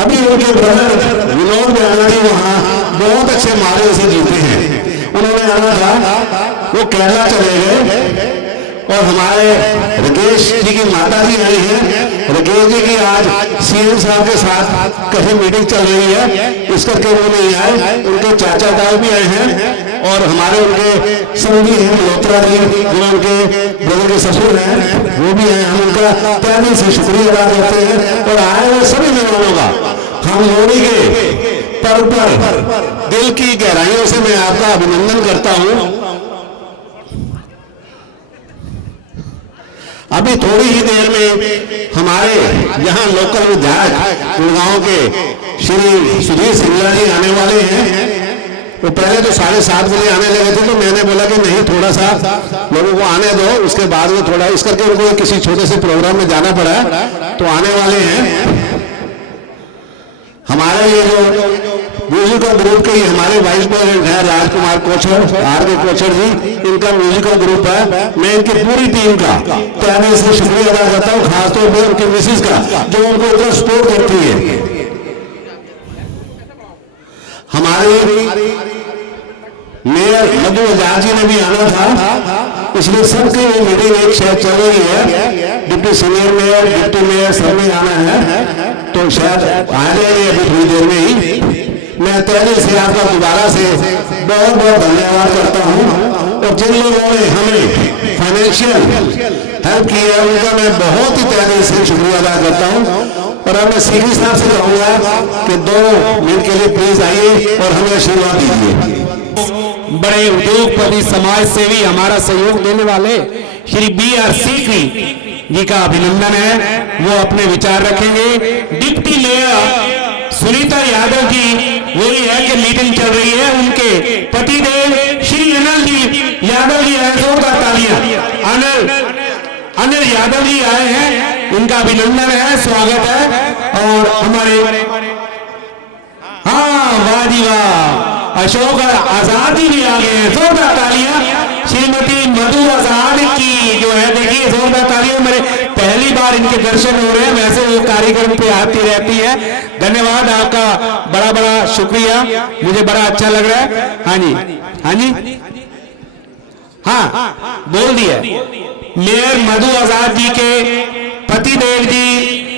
अभी उनके ब्रदर विनोद भयाना जी वहाँ बहुत अच्छे मार्ग से जीते हैं। उन्होंने आना था, वो केरला चले गए और हमारे राकेश जी की माता जी आई हैं। राकेश जी की आज सीएम साहब के साथ कहीं मीटिंग चल रही है, इस करके वो नहीं आए। उनके चाचा ताऊ भी आए हैं और हमारे उनके संगी हैं मल्होत्रा जी, जो उनके ब्रदर के ससुर हैं, वो भी आए। हम उनका तहे दिल से शुक्रिया अदा करते हैं और आए हुए सभी मेहमानों का हम लोहड़ी के पर्व पर दिल की गहराइयों से मैं आपका अभिनंदन करता हूं। अभी थोड़ी ही देर में हमारे यहाँ लोकल विधायक गुड़गांव के श्री सुधीर सिंगला जी आने वाले हैं। वो पहले तो 7:30 बजे आने लगे थे, तो मैंने बोला कि नहीं, थोड़ा सा लोगों को आने दो, उसके बाद में थोड़ा इस करके उनको किसी छोटे से प्रोग्राम में जाना पड़ा, तो आने वाले हैं। हमारे ये जो म्यूजिकल ग्रुप के हमारे वाइस प्रेसिडेंट हैं राजकुमार कोचर, R.K. कोचर जी, इनका म्यूजिकल ग्रुप है। मैं इनकी पूरी टीम का तहे दिल से शुक्रिया अदा करता हूँ, खासतौर पर उनकी मिसेज का, जो उनको इतना सपोर्ट करती है। हमारे मेयर मधु आजाद जी ने भी आना था, इसलिए सबकी वो मीटिंग एक शायद चल रही है। Deputy senior mayor, deputy mayor सब में आना है, तो शायद आ जाएंगे अभी थोड़ी देर में ही। मैं तहे दिल से आपका दोबारा से बहुत बहुत धन्यवाद करता हूँ। और जिन लोगों ने हमें फाइनेंशियल हेल्प की है, उनका मैं बहुत ही तहे दिल से शुक्रिया अदा करता हूँ। और अब मैं सीधी साहब से कहूँगा कि 2 मिनट के लिए प्लीज आइए और हमें आशीर्वाद दीजिए। बड़े उद्योगपति, समाज सेवी, हमारा सहयोग देने वाले श्री B.R. सीकरी जी का अभिनंदन है, वो अपने विचार रखेंगे। डिप्टी मेयर सुनीता यादव जी, वही है कि मीटिंग चल रही है, उनके पतिदेव श्री अनिल जी यादव जी आए, जोरदार तालियां। अनिल यादव जी आए हैं, इनका अभिनंदन है, स्वागत है। और हमारे हाँ, वाह जी वाह, अशोक आजाद जी भी आ गए हैं, जोरदार तालियां। श्रीमती मधु आजाद की जो है, देखिए जोरदार तालियां। मेरे पहली बार इनके दर्शन हो रहे हैं, वैसे वो कार्यक्रम पे आती रहती है। धन्यवाद आपका, बड़ा बड़ा शुक्रिया, मुझे बड़ा अच्छा लग रहा है। हाँ जी, हाँ जी, हाँ बोल दिया। मेयर मधु आजाद जी के पतिदेव जी,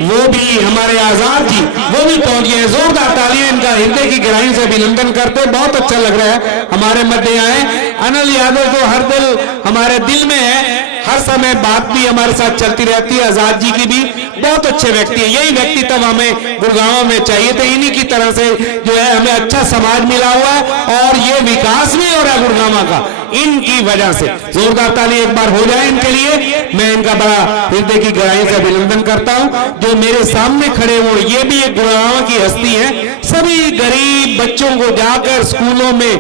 वो भी हमारे आजाद जी, वो भी पहुंच गए। जोरदार तालियां इनका हृदय की गहराई से अभिनंदन करते, बहुत अच्छा लग रहा है हमारे मध्य आए। अनिल यादव तो हर दिल हमारे दिल में है, हर समय बात भी हमारे साथ चलती रहती है। आजाद जी की भी बहुत अच्छे व्यक्ति है, यही व्यक्तित्व हमें गुड़गांव में चाहिए थे। इन्हीं की तरह से जो है हमें अच्छा समाज मिला हुआ है और ये विकास भी हो रहा है गुड़गांव का, इनकी वजह से। जोरदार ताली एक बार हो जाए इनके लिए। मैं इनका बड़ा हृदय की गहराई से अभिनंदन करता हूं। जो मेरे सामने खड़े हो, ये भी एक गुड़गांव की हस्ती है। सभी गरीब बच्चों को जाकर स्कूलों में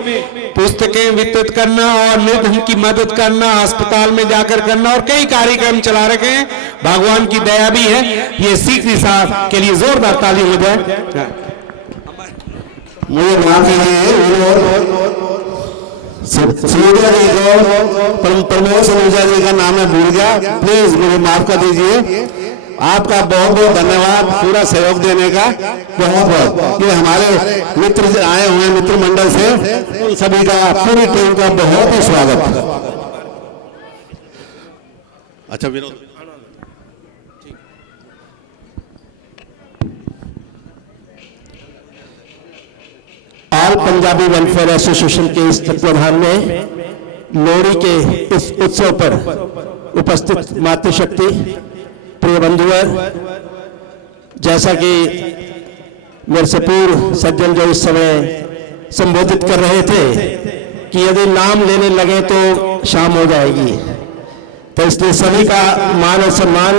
पुस्तकें वितरित करना और निर्धन की मदद करना, अस्पताल में जाकर करना, और कई कार्यक्रम चला रखे हैं। भगवान की दया भी है। ये सीकरी साहब के लिए जोरदार ताली हो जाए। मुझे माफ कीजिए, सलूजा जी को, प्रमोद सलूजा जी का नाम मैं भूल गया, प्लीज मुझे माफ कर दीजिए। आपका बहुत बहुत धन्यवाद पूरा सहयोग देने का, बहुत बहुत। ये हमारे मित्र आए हुए मित्र मंडल से, उन सभी का, पूरी टीम का बहुत ही स्वागत। अच्छा Vinod, all Punjabi welfare association के इस तत्वाधान में लोहड़ी के इस उत्सव पर उपस्थित मातृशक्ति, प्रिय बंधुवर, जैसा कि मेरे से पूर्व सज्जन जो इस समय संबोधित कर रहे थे कि यदि नाम लेने लगे तो शाम हो जाएगी, तो इसलिए सभी का मान और सम्मान,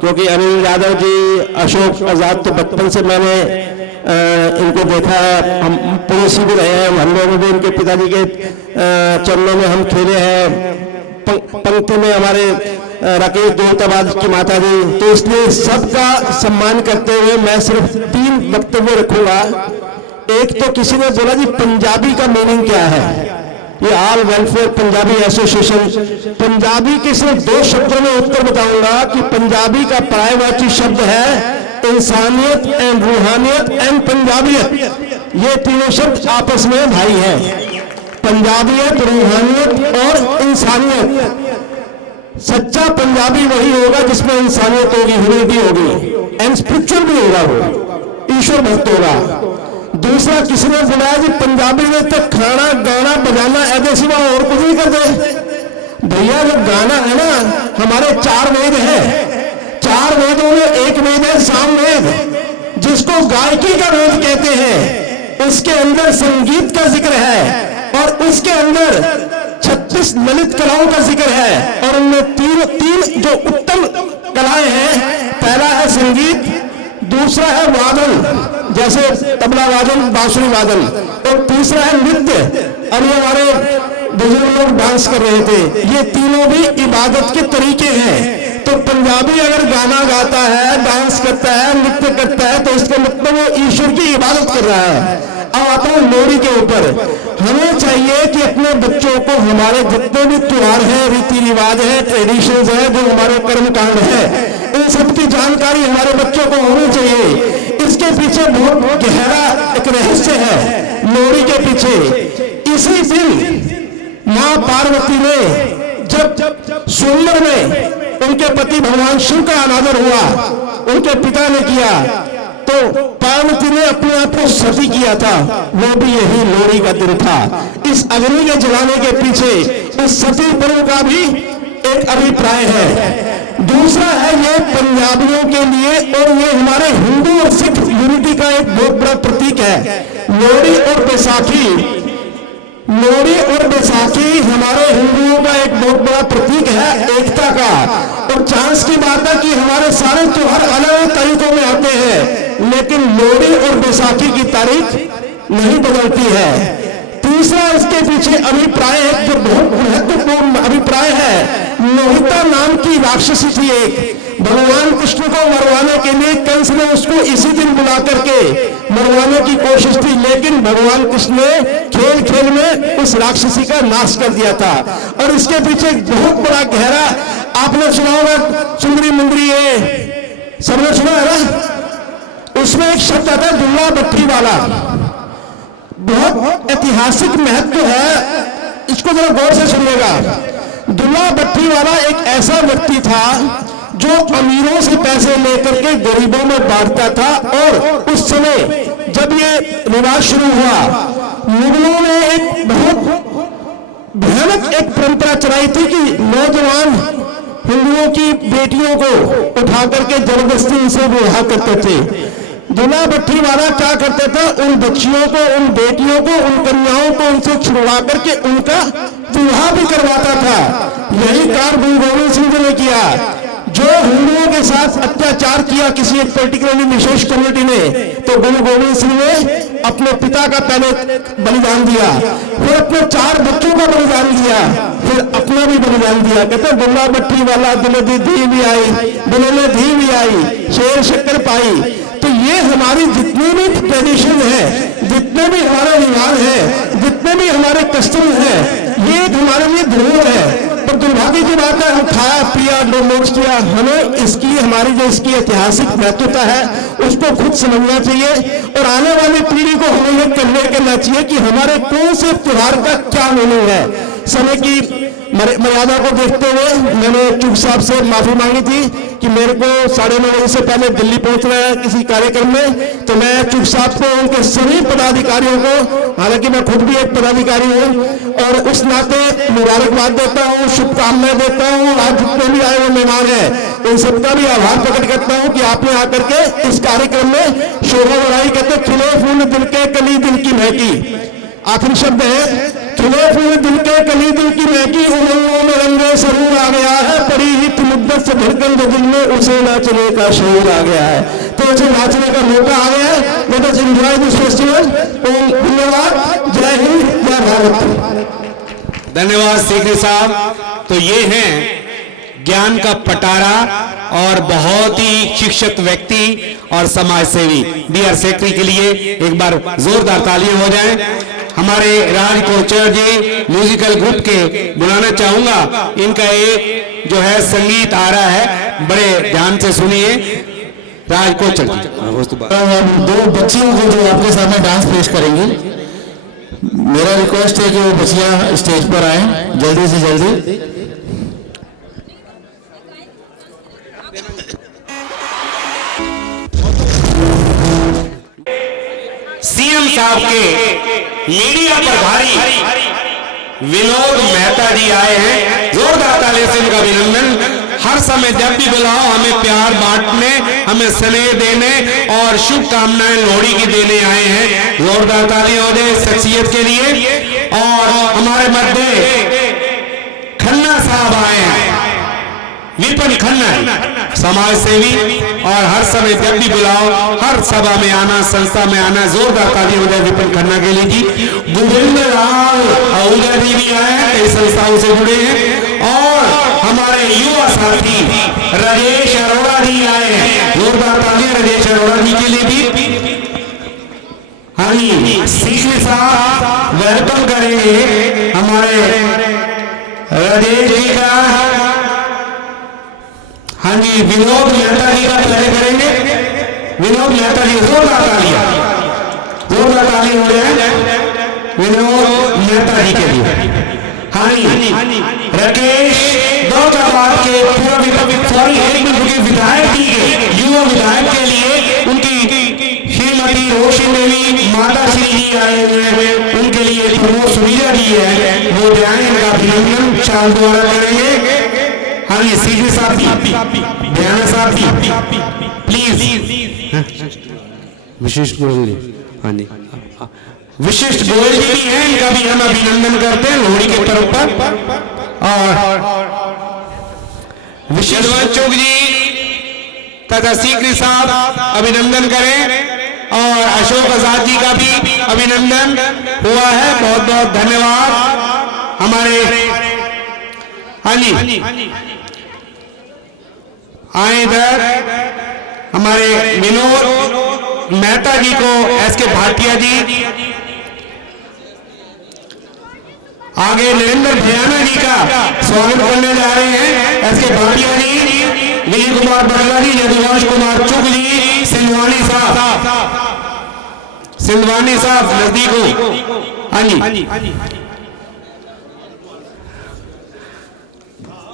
क्योंकि अनिल यादव जी, अशोक आजाद तो बचपन से मैंने इनको देखा है, हम पड़ोसी भी रहे हैं, हम लोगों भी इनके पिताजी के चरणों में हम खेले हैं। पंक्ति में हमारे राकेश दौलताबाद की माता जी, तो इसलिए सबका सम्मान करते हुए मैं सिर्फ 3 वक्तव्य रखूंगा। एक तो किसी ने बोला जी पंजाबी का मीनिंग क्या है, ये all welfare Punjabi association, Punjabi के सिर्फ 2 शब्दों में उत्तर बताऊंगा कि पंजाबी का पर्यायवाची शब्द है इंसानियत एंड रूहानियत एंड पंजाबियत। ये तीनों शब्द आपस में भाई है, पंजाबियत, रूहानियत और इंसानियत। सच्चा पंजाबी वही होगा जिसमें इंसानियत होगी, ह्यूमैनिटी होगी, एंड स्पिरिचुअल भी होगा, वो ईश्वर भक्त होगा। दूसरा, किसी ने बुलाया जी पंजाबी में तो खाना गाना बजाना ऐसे सिवा और कुछ नहीं करते। भैया जो गाना है ना, हमारे 4 वेद है, 4 वेदों में एक वेद है सामवेद, जिसको गायकी का वेद कहते हैं। उसके अंदर संगीत का जिक्र है और उसके अंदर 36 ललित कलाओं का जिक्र है, और उनमें तीन जो उत्तम कलाएं हैं, पहला है संगीत, दूसरा है वादन जैसे तबला वादन, बांसुरी वादन, और तीसरा है नृत्य। अभी हमारे बुजुर्ग लोग डांस कर रहे थे, ये तीनों भी इबादत के तरीके हैं। तो पंजाबी अगर गाना गाता है, डांस करता है, नृत्य करता है, तो इसका मतलब वो ईश्वर की इबादत कर रहा है। अब आता हूं लोहड़ी के ऊपर। हमें चाहिए कि अपने बच्चों को हमारे जितने भी त्योहार हैं, रीति रिवाज है, ट्रेडिशंस है, जो हमारे कर्मकांड है, इन सब की जानकारी हमारे बच्चों को होनी चाहिए। इसके पीछे बहुत गहरा एक रहस्य है लोहड़ी के पीछे। इसी दिन मां पार्वती ने जब सोमवार में उनके पति भगवान शिव का अनादर हुआ, उनके पिता ने किया, तो पार्वती ने अपने आप को सती किया था, वो भी यही लोहड़ी का दिन था। इस अग्नि के जलाने के पीछे इस सती पर्व का भी एक अभिप्राय है। दूसरा है ये पंजाबियों के लिए और ये हमारे हिंदू और सिख यूनिटी का एक बहुत बड़ा प्रतीक है। लोहड़ी और बैसाखी, लोहड़ी और बैसाखी हमारे हिंदुओं का एक बहुत बड़ा प्रतीक है एकता का। और चांस की बात है कि हमारे सारे त्योहार अलग अलग तारीखों में आते हैं, लेकिन लोहड़ी और बैसाखी की तारीख नहीं बदलती है। तीसरा इसके पीछे अभिप्राय है जो बहुत महत्वपूर्ण अभिप्राय है। लोहिता नाम की राक्षसी थी एक, भगवान कृष्ण को मरवाने के लिए कंस ने उसको इसी दिन बुला करके मरवाने की कोशिश थी, लेकिन भगवान कृष्ण ने खेल खेल में उस राक्षसी का नाश कर दिया था। और इसके पीछे एक बहुत बड़ा गहरा, आपने सुना होगा सुंदरी मुंदरी, ये सबने सुना है ना, उसमें एक शब्द आता है दुल्ला भट्टी वाला, बहुत ऐतिहासिक महत्व है, इसको जरा गौर से सुनिएगा। दुल्ला भट्टी वाला एक ऐसा व्यक्ति था जो अमीरों से पैसे लेकर के गरीबों में बांटता था। और उस समय जब ये रिवाज शुरू हुआ, मुगलों ने एक बहुत भयानक एक परंपरा चलाई थी कि नौजवान हिंदुओं की बेटियों को उठा करके जबरदस्ती उनसे विवाह करते थे। दुल्ला भट्टी वाला क्या करता था, उन बच्चियों को, उन बेटियों को, उन कन्याओं को उनसे छुड़वा करके उनका विवाह भी करवाता था। यही काम गुरु गोविंद सिंह जी ने किया। जो हिंदुओं के साथ अत्याचार किया किसी एक पर्टिकुलरली विशेष कम्युनिटी ने, तो गुरु गोविंद सिंह ने अपने पिता का पहले बलिदान दिया, फिर अपने 4 बच्चों का बलिदान दिया, फिर अपना भी बलिदान दिया। कहते दुल्ला भट्टी वाला दुल्हे धी भी आई, दुल्हे धी भी आई, शेर शक्कर पाई। तो ये हमारी जितनी भी ट्रेडिशन है, जितने भी हमारे रिवाज है, जितने भी हमारे कस्टम है, ये हमारे लिए धरोहर है। पर दुर्भाग्य की बात है, हम खाया पिया लॉन्च किया, हमें इसकी हमारी जो इसकी ऐतिहासिक महत्वता है उसको खुद समझना चाहिए। और आने वाली पीढ़ी को हमें ये कन्वे करना चाहिए कि हमारे कौन से त्योहार का क्या मीनिंग है। समय की मर्यादा को देखते हुए मैंने चुग साहब से माफी मांगी थी कि मेरे को 9:30 बजे से पहले दिल्ली पहुंचना है किसी कार्यक्रम में। तो मैं चुग साहब को, उनके सभी पदाधिकारियों को, हालांकि मैं खुद भी एक पदाधिकारी हूं, और उस नाते मुबारकबाद देता हूं, शुभकामनाएं देता हूं। आज जितने भी आए हुए मेहमान हैं उन सबका भी आभार प्रकट करता हूं कि आपने आकर के इस कार्यक्रम में शोभा बढ़ाई। कहते खिले फूल दिल के कली दिल की महकी, आखिरी शब्द है, खिले फूल दिल के कली दिल की महकी, उमंगों में रंगे सरूर आ गया है, पड़ी हित मुद्दत से धड़कन जो दिल में उसे नाचने का शऊर आ गया है। तो उसे नाचने का मौका आ गया है। Let us enjoy this festival. धन्यवाद, जय हिंद, जय भारत। धन्यवाद सीकरी साहब। तो ये हैं ज्ञान का पटारा और बहुत ही शिक्षित व्यक्ति और समाज सेवी D.R. सेक्रेटरी के लिए एक बार जोरदार तालियां हो जाएं। हमारे राज कोचर जी म्यूजिकल ग्रुप के बुलाना चाहूंगा। इनका एक जो है संगीत आ रहा है, बड़े ध्यान से सुनिए। राज कोचर जी, 2 बच्चियों को जो आपके सामने डांस पेश करेंगी, मेरा रिक्वेस्ट है कि वो बच्चियां स्टेज पर आए जल्दी से जल्दी। सीएम साहब के मीडिया प्रभारी विनोद मेहता जी आए हैं, जोरदार ताली से उनका अभिनंदन। हर समय जब भी बुलाओ हमें प्यार बांटने, हमें स्नेह देने और शुभकामनाएं लोहड़ी की देने आए हैं। जोरदार ताली हो जाए शख्सियत के लिए। और हमारे मध्य खन्ना साहब आए हैं, विपिन खन्ना, समाज सेवी, और हर समय जब भी बुलाओ हर सभा में आना, संस्था में आना। जोरदार ताली हो जाए विपिन खन्ना के लिए जी। गोविंद लाल आहूजा जी भी आए हैं, कई संस्थाओं से जुड़े हैं। और हमारे युवा साथी राजेश अरोड़ा जी आए हैं, जोरदार ताली राजेश अरोड़ा जी के लिए भी। हाँ जी, सीखी साहब वेलकम करेंगे हमारे राजेश जी का। हाँ जी, विनोद मेहता जी का पहले करेंगे। विनोद मेहता जी, जोरदार तालियां, जोरदार ताली हो रहे हैं विनोद मेहता जी के लिए। हाँ जी, राकेश दौलताबाद के पूर्व विधायक जी के युवा विधायक के लिए उनकी श्रीमती रोशनी देवी माता श्री जी आए हुए हैं, उनके लिए प्रमोद सुनीजा जी है, वो जाए, इनका अभिनंदन शाल द्वारा करेंगे। हाँ जी, सीधी साहब भी, दयाना साहब भी, प्लीज। विशिष्ट गोयल जी, हाँ जी, विशिष्ट गोयल जी भी हैं, इनका भी हम अभिनंदन करते हैं लोहड़ी के पर्व पर। और विशिष्ट चौक जी तथा सीकरी साहब अभिनंदन करें। और अशोक आजाद जी का भी अभिनंदन हुआ है, बहुत बहुत धन्यवाद। हमारे हाँ जी आए इधर हमारे विनोद मेहता जी को एसके भाटिया जी, आगे नरेंद्र भयाना जी का स्वागत करने जा रहे हैं। एसके भाटिया जी, विजय कुमार बगला जी, यदुवंश कुमार चुग जी, सिंधवानी साहब नजदीक हो। हाँ जी,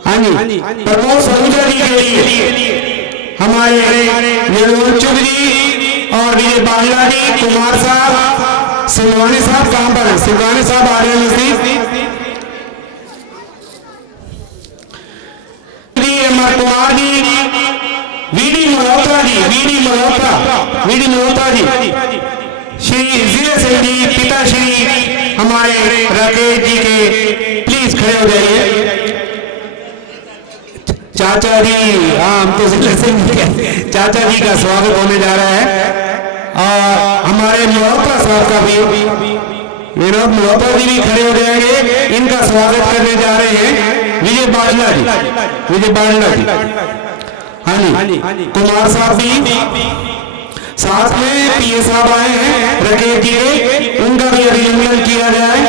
हाँ जी, प्रमोद सरूजा जी के लिए हमारे चुग जी और विजय बागला जी, कुमार साहब, सिंधवानी साहब कहां पर है? सिंधवानी साहब आ रहे हैं नजदीक। कुमार जी, वीडी मल्होत्रा जी, श्री जिले सिंह जी, पिता श्री हमारे राकेश जी के, प्लीज खड़े हो जाइए। चाचा जी, हम तो चाचा जी का स्वागत होने जा रहा है। और हमारे मल्होत्रा साहब का भी, विनोद मल्होत्रा जी भी खड़े हो जाएंगे, इनका स्वागत करने जा रहे हैं विजय बाजला जी। हाँ जी, कुमार साहब भी साथ में, पीए साहब आए हैं राकेश जी के, उनका भी अभिनंदन किया जाए।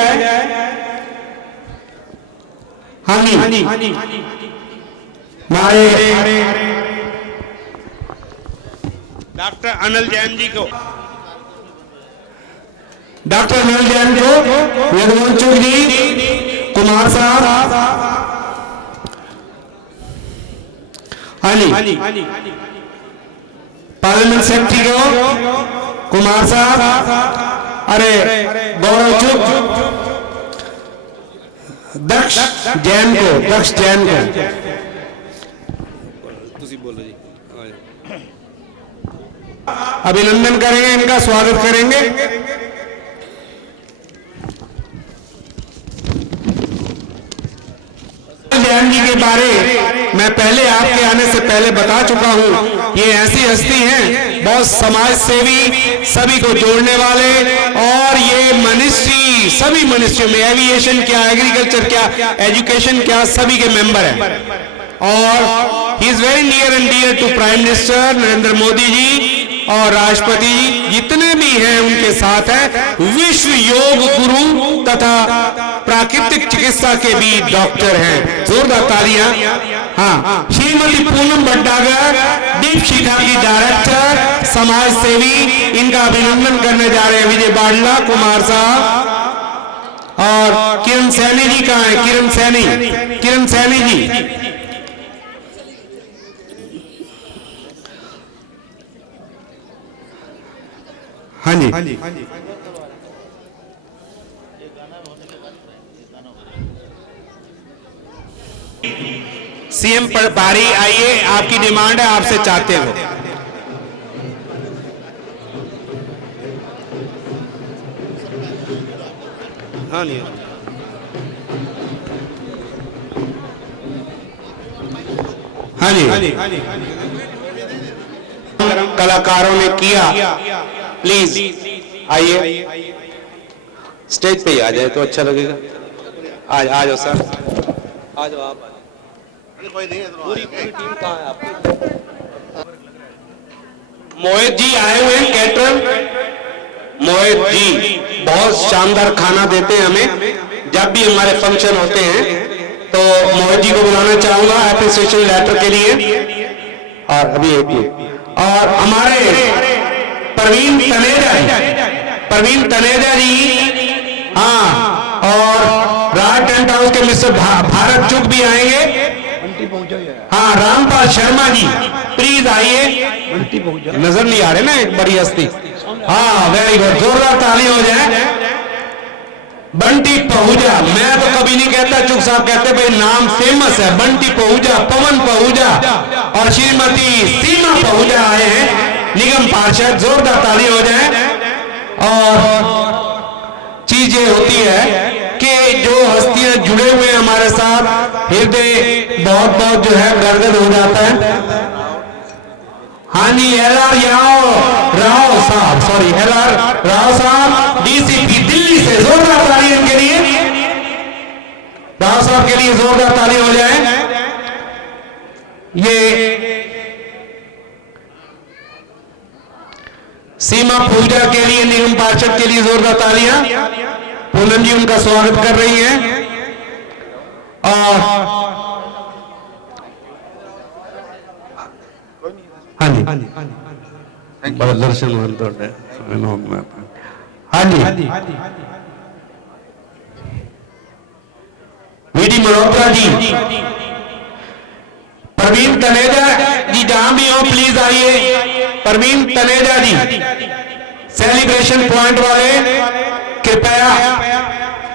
हाँ जी, हमारे डॉक्टर अनिल जैन जी को, यदुवंशु जी, कुमार साहब, हाँ जी, पार्लियामेंट सेक्रेटरी को कुमार साहब, अरे गौरव चुप, दक्ष जैन को, अभिनंदन करेंगे, इनका स्वागत करेंगे। जैन जी के बारे मैं पहले आपके आने से पहले बता चुका हूं। ये ऐसी हस्ती हैं, बहुत समाज सेवी, सभी को जोड़ने वाले, और ये मिनिस्ट्री, सभी मिनिस्ट्रियों में, एविएशन क्या, एग्रीकल्चर क्या, एजुकेशन क्या, सभी के मेंबर हैं। और he is very near and dear to prime minister Narendra Modi ji और राष्ट्रपति जी, जितने भी हैं उनके साथ हैं। विश्व योग गुरु तथा प्राकृतिक चिकित्सा के भी डॉक्टर हैं। जोरदार तालियां। हाँ, श्रीमती पूनम भट्टागर, दीप शिखा की डायरेक्टर, समाज सेवी, इनका अभिनंदन करने जा रहे हैं विजय बाडला, कुमार साहब। और किरण सैनी जी कहाँ है? किरण सैनी जी, हाँ जी। सीएम पर बारी आइए, आपकी डिमांड है, आपसे चाहते हो। हाँ नहीं, हाँ जी, कलाकारों ने किया, प्लीज आइए, स्टेज पे ही आ जाए तो अच्छा लगेगा। आ जाओ सर, आ जाओ आप। पूरी टीम कहाँ है आपकी? मोहित जी आए हुए हैं, कैटरर मोहित जी बहुत शानदार खाना देते हैं हमें जब भी हमारे फंक्शन होते हैं, तो मोहित जी को बुलाना चाहूंगा एप्रिसिएशन लेटर के लिए। और अभी एक मिनट, और हमारे प्रवीण तनेजा जी, हाँ, और राज टेंट हाउस के मिस्टर भारत चुक भी आएंगे। हाँ, रामपाल शर्मा जी प्लीज आइए, नजर नहीं आ रहे ना, एक बड़ी हस्ती। हाँ वेरी गुड, जोरदार ताली हो जाए। बंटी पहुजा, मैं तो कभी नहीं कहता, चुक साहब कहते भाई नाम फेमस है। बंटी पहुजा, पवन पहुजा और श्रीमती सीमा पहुजा आए हैं, निगम पार्षद, जोरदार ताली हो जाए। और चीज ये होती है कि जो हस्तियां जुड़े हुए हैं हमारे साथ, हृदय बहुत बहुत जो है गदगद हो जाता है। हाँ जी, LR राव साहब, सॉरी LR राव साहब DCP दिल्ली से, जोरदार ताली इनके लिए, राव साहब के लिए जोरदार ताली हो जाए। ये सीमा पूजा के लिए, निगम पार्षद के लिए जोरदार तालियां। पूनम जी उनका स्वागत कर रही हैं। और हाँ जी, बड़ा दर्शन हाँ जी, वीडी मल्होत्रा जी, प्रवीण तनेजा जी जहां भी हो प्लीज आइए। प्रवीण तनेजा जी सेलिब्रेशन पॉइंट वाले कृपया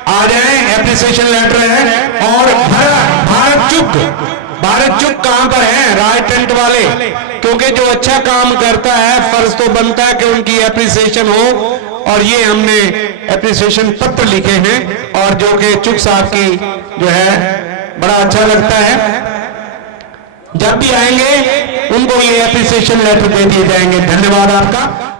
आ जाएं, एप्रिसिएशन लेटर है। और भारत चुक कहां पर है? राय टेंट वाले, क्योंकि जो अच्छा काम करता है फर्ज तो बनता है कि उनकी एप्रिसिएशन हो। और ये हमने एप्रिसिएशन पत्र लिखे हैं, और जो कि चुक साहब की जो है बड़ा अच्छा लगता है। जब भी आएंगे उनको ये एप्रिसिएशन लेटर दे दिए जाएंगे। धन्यवाद आपका।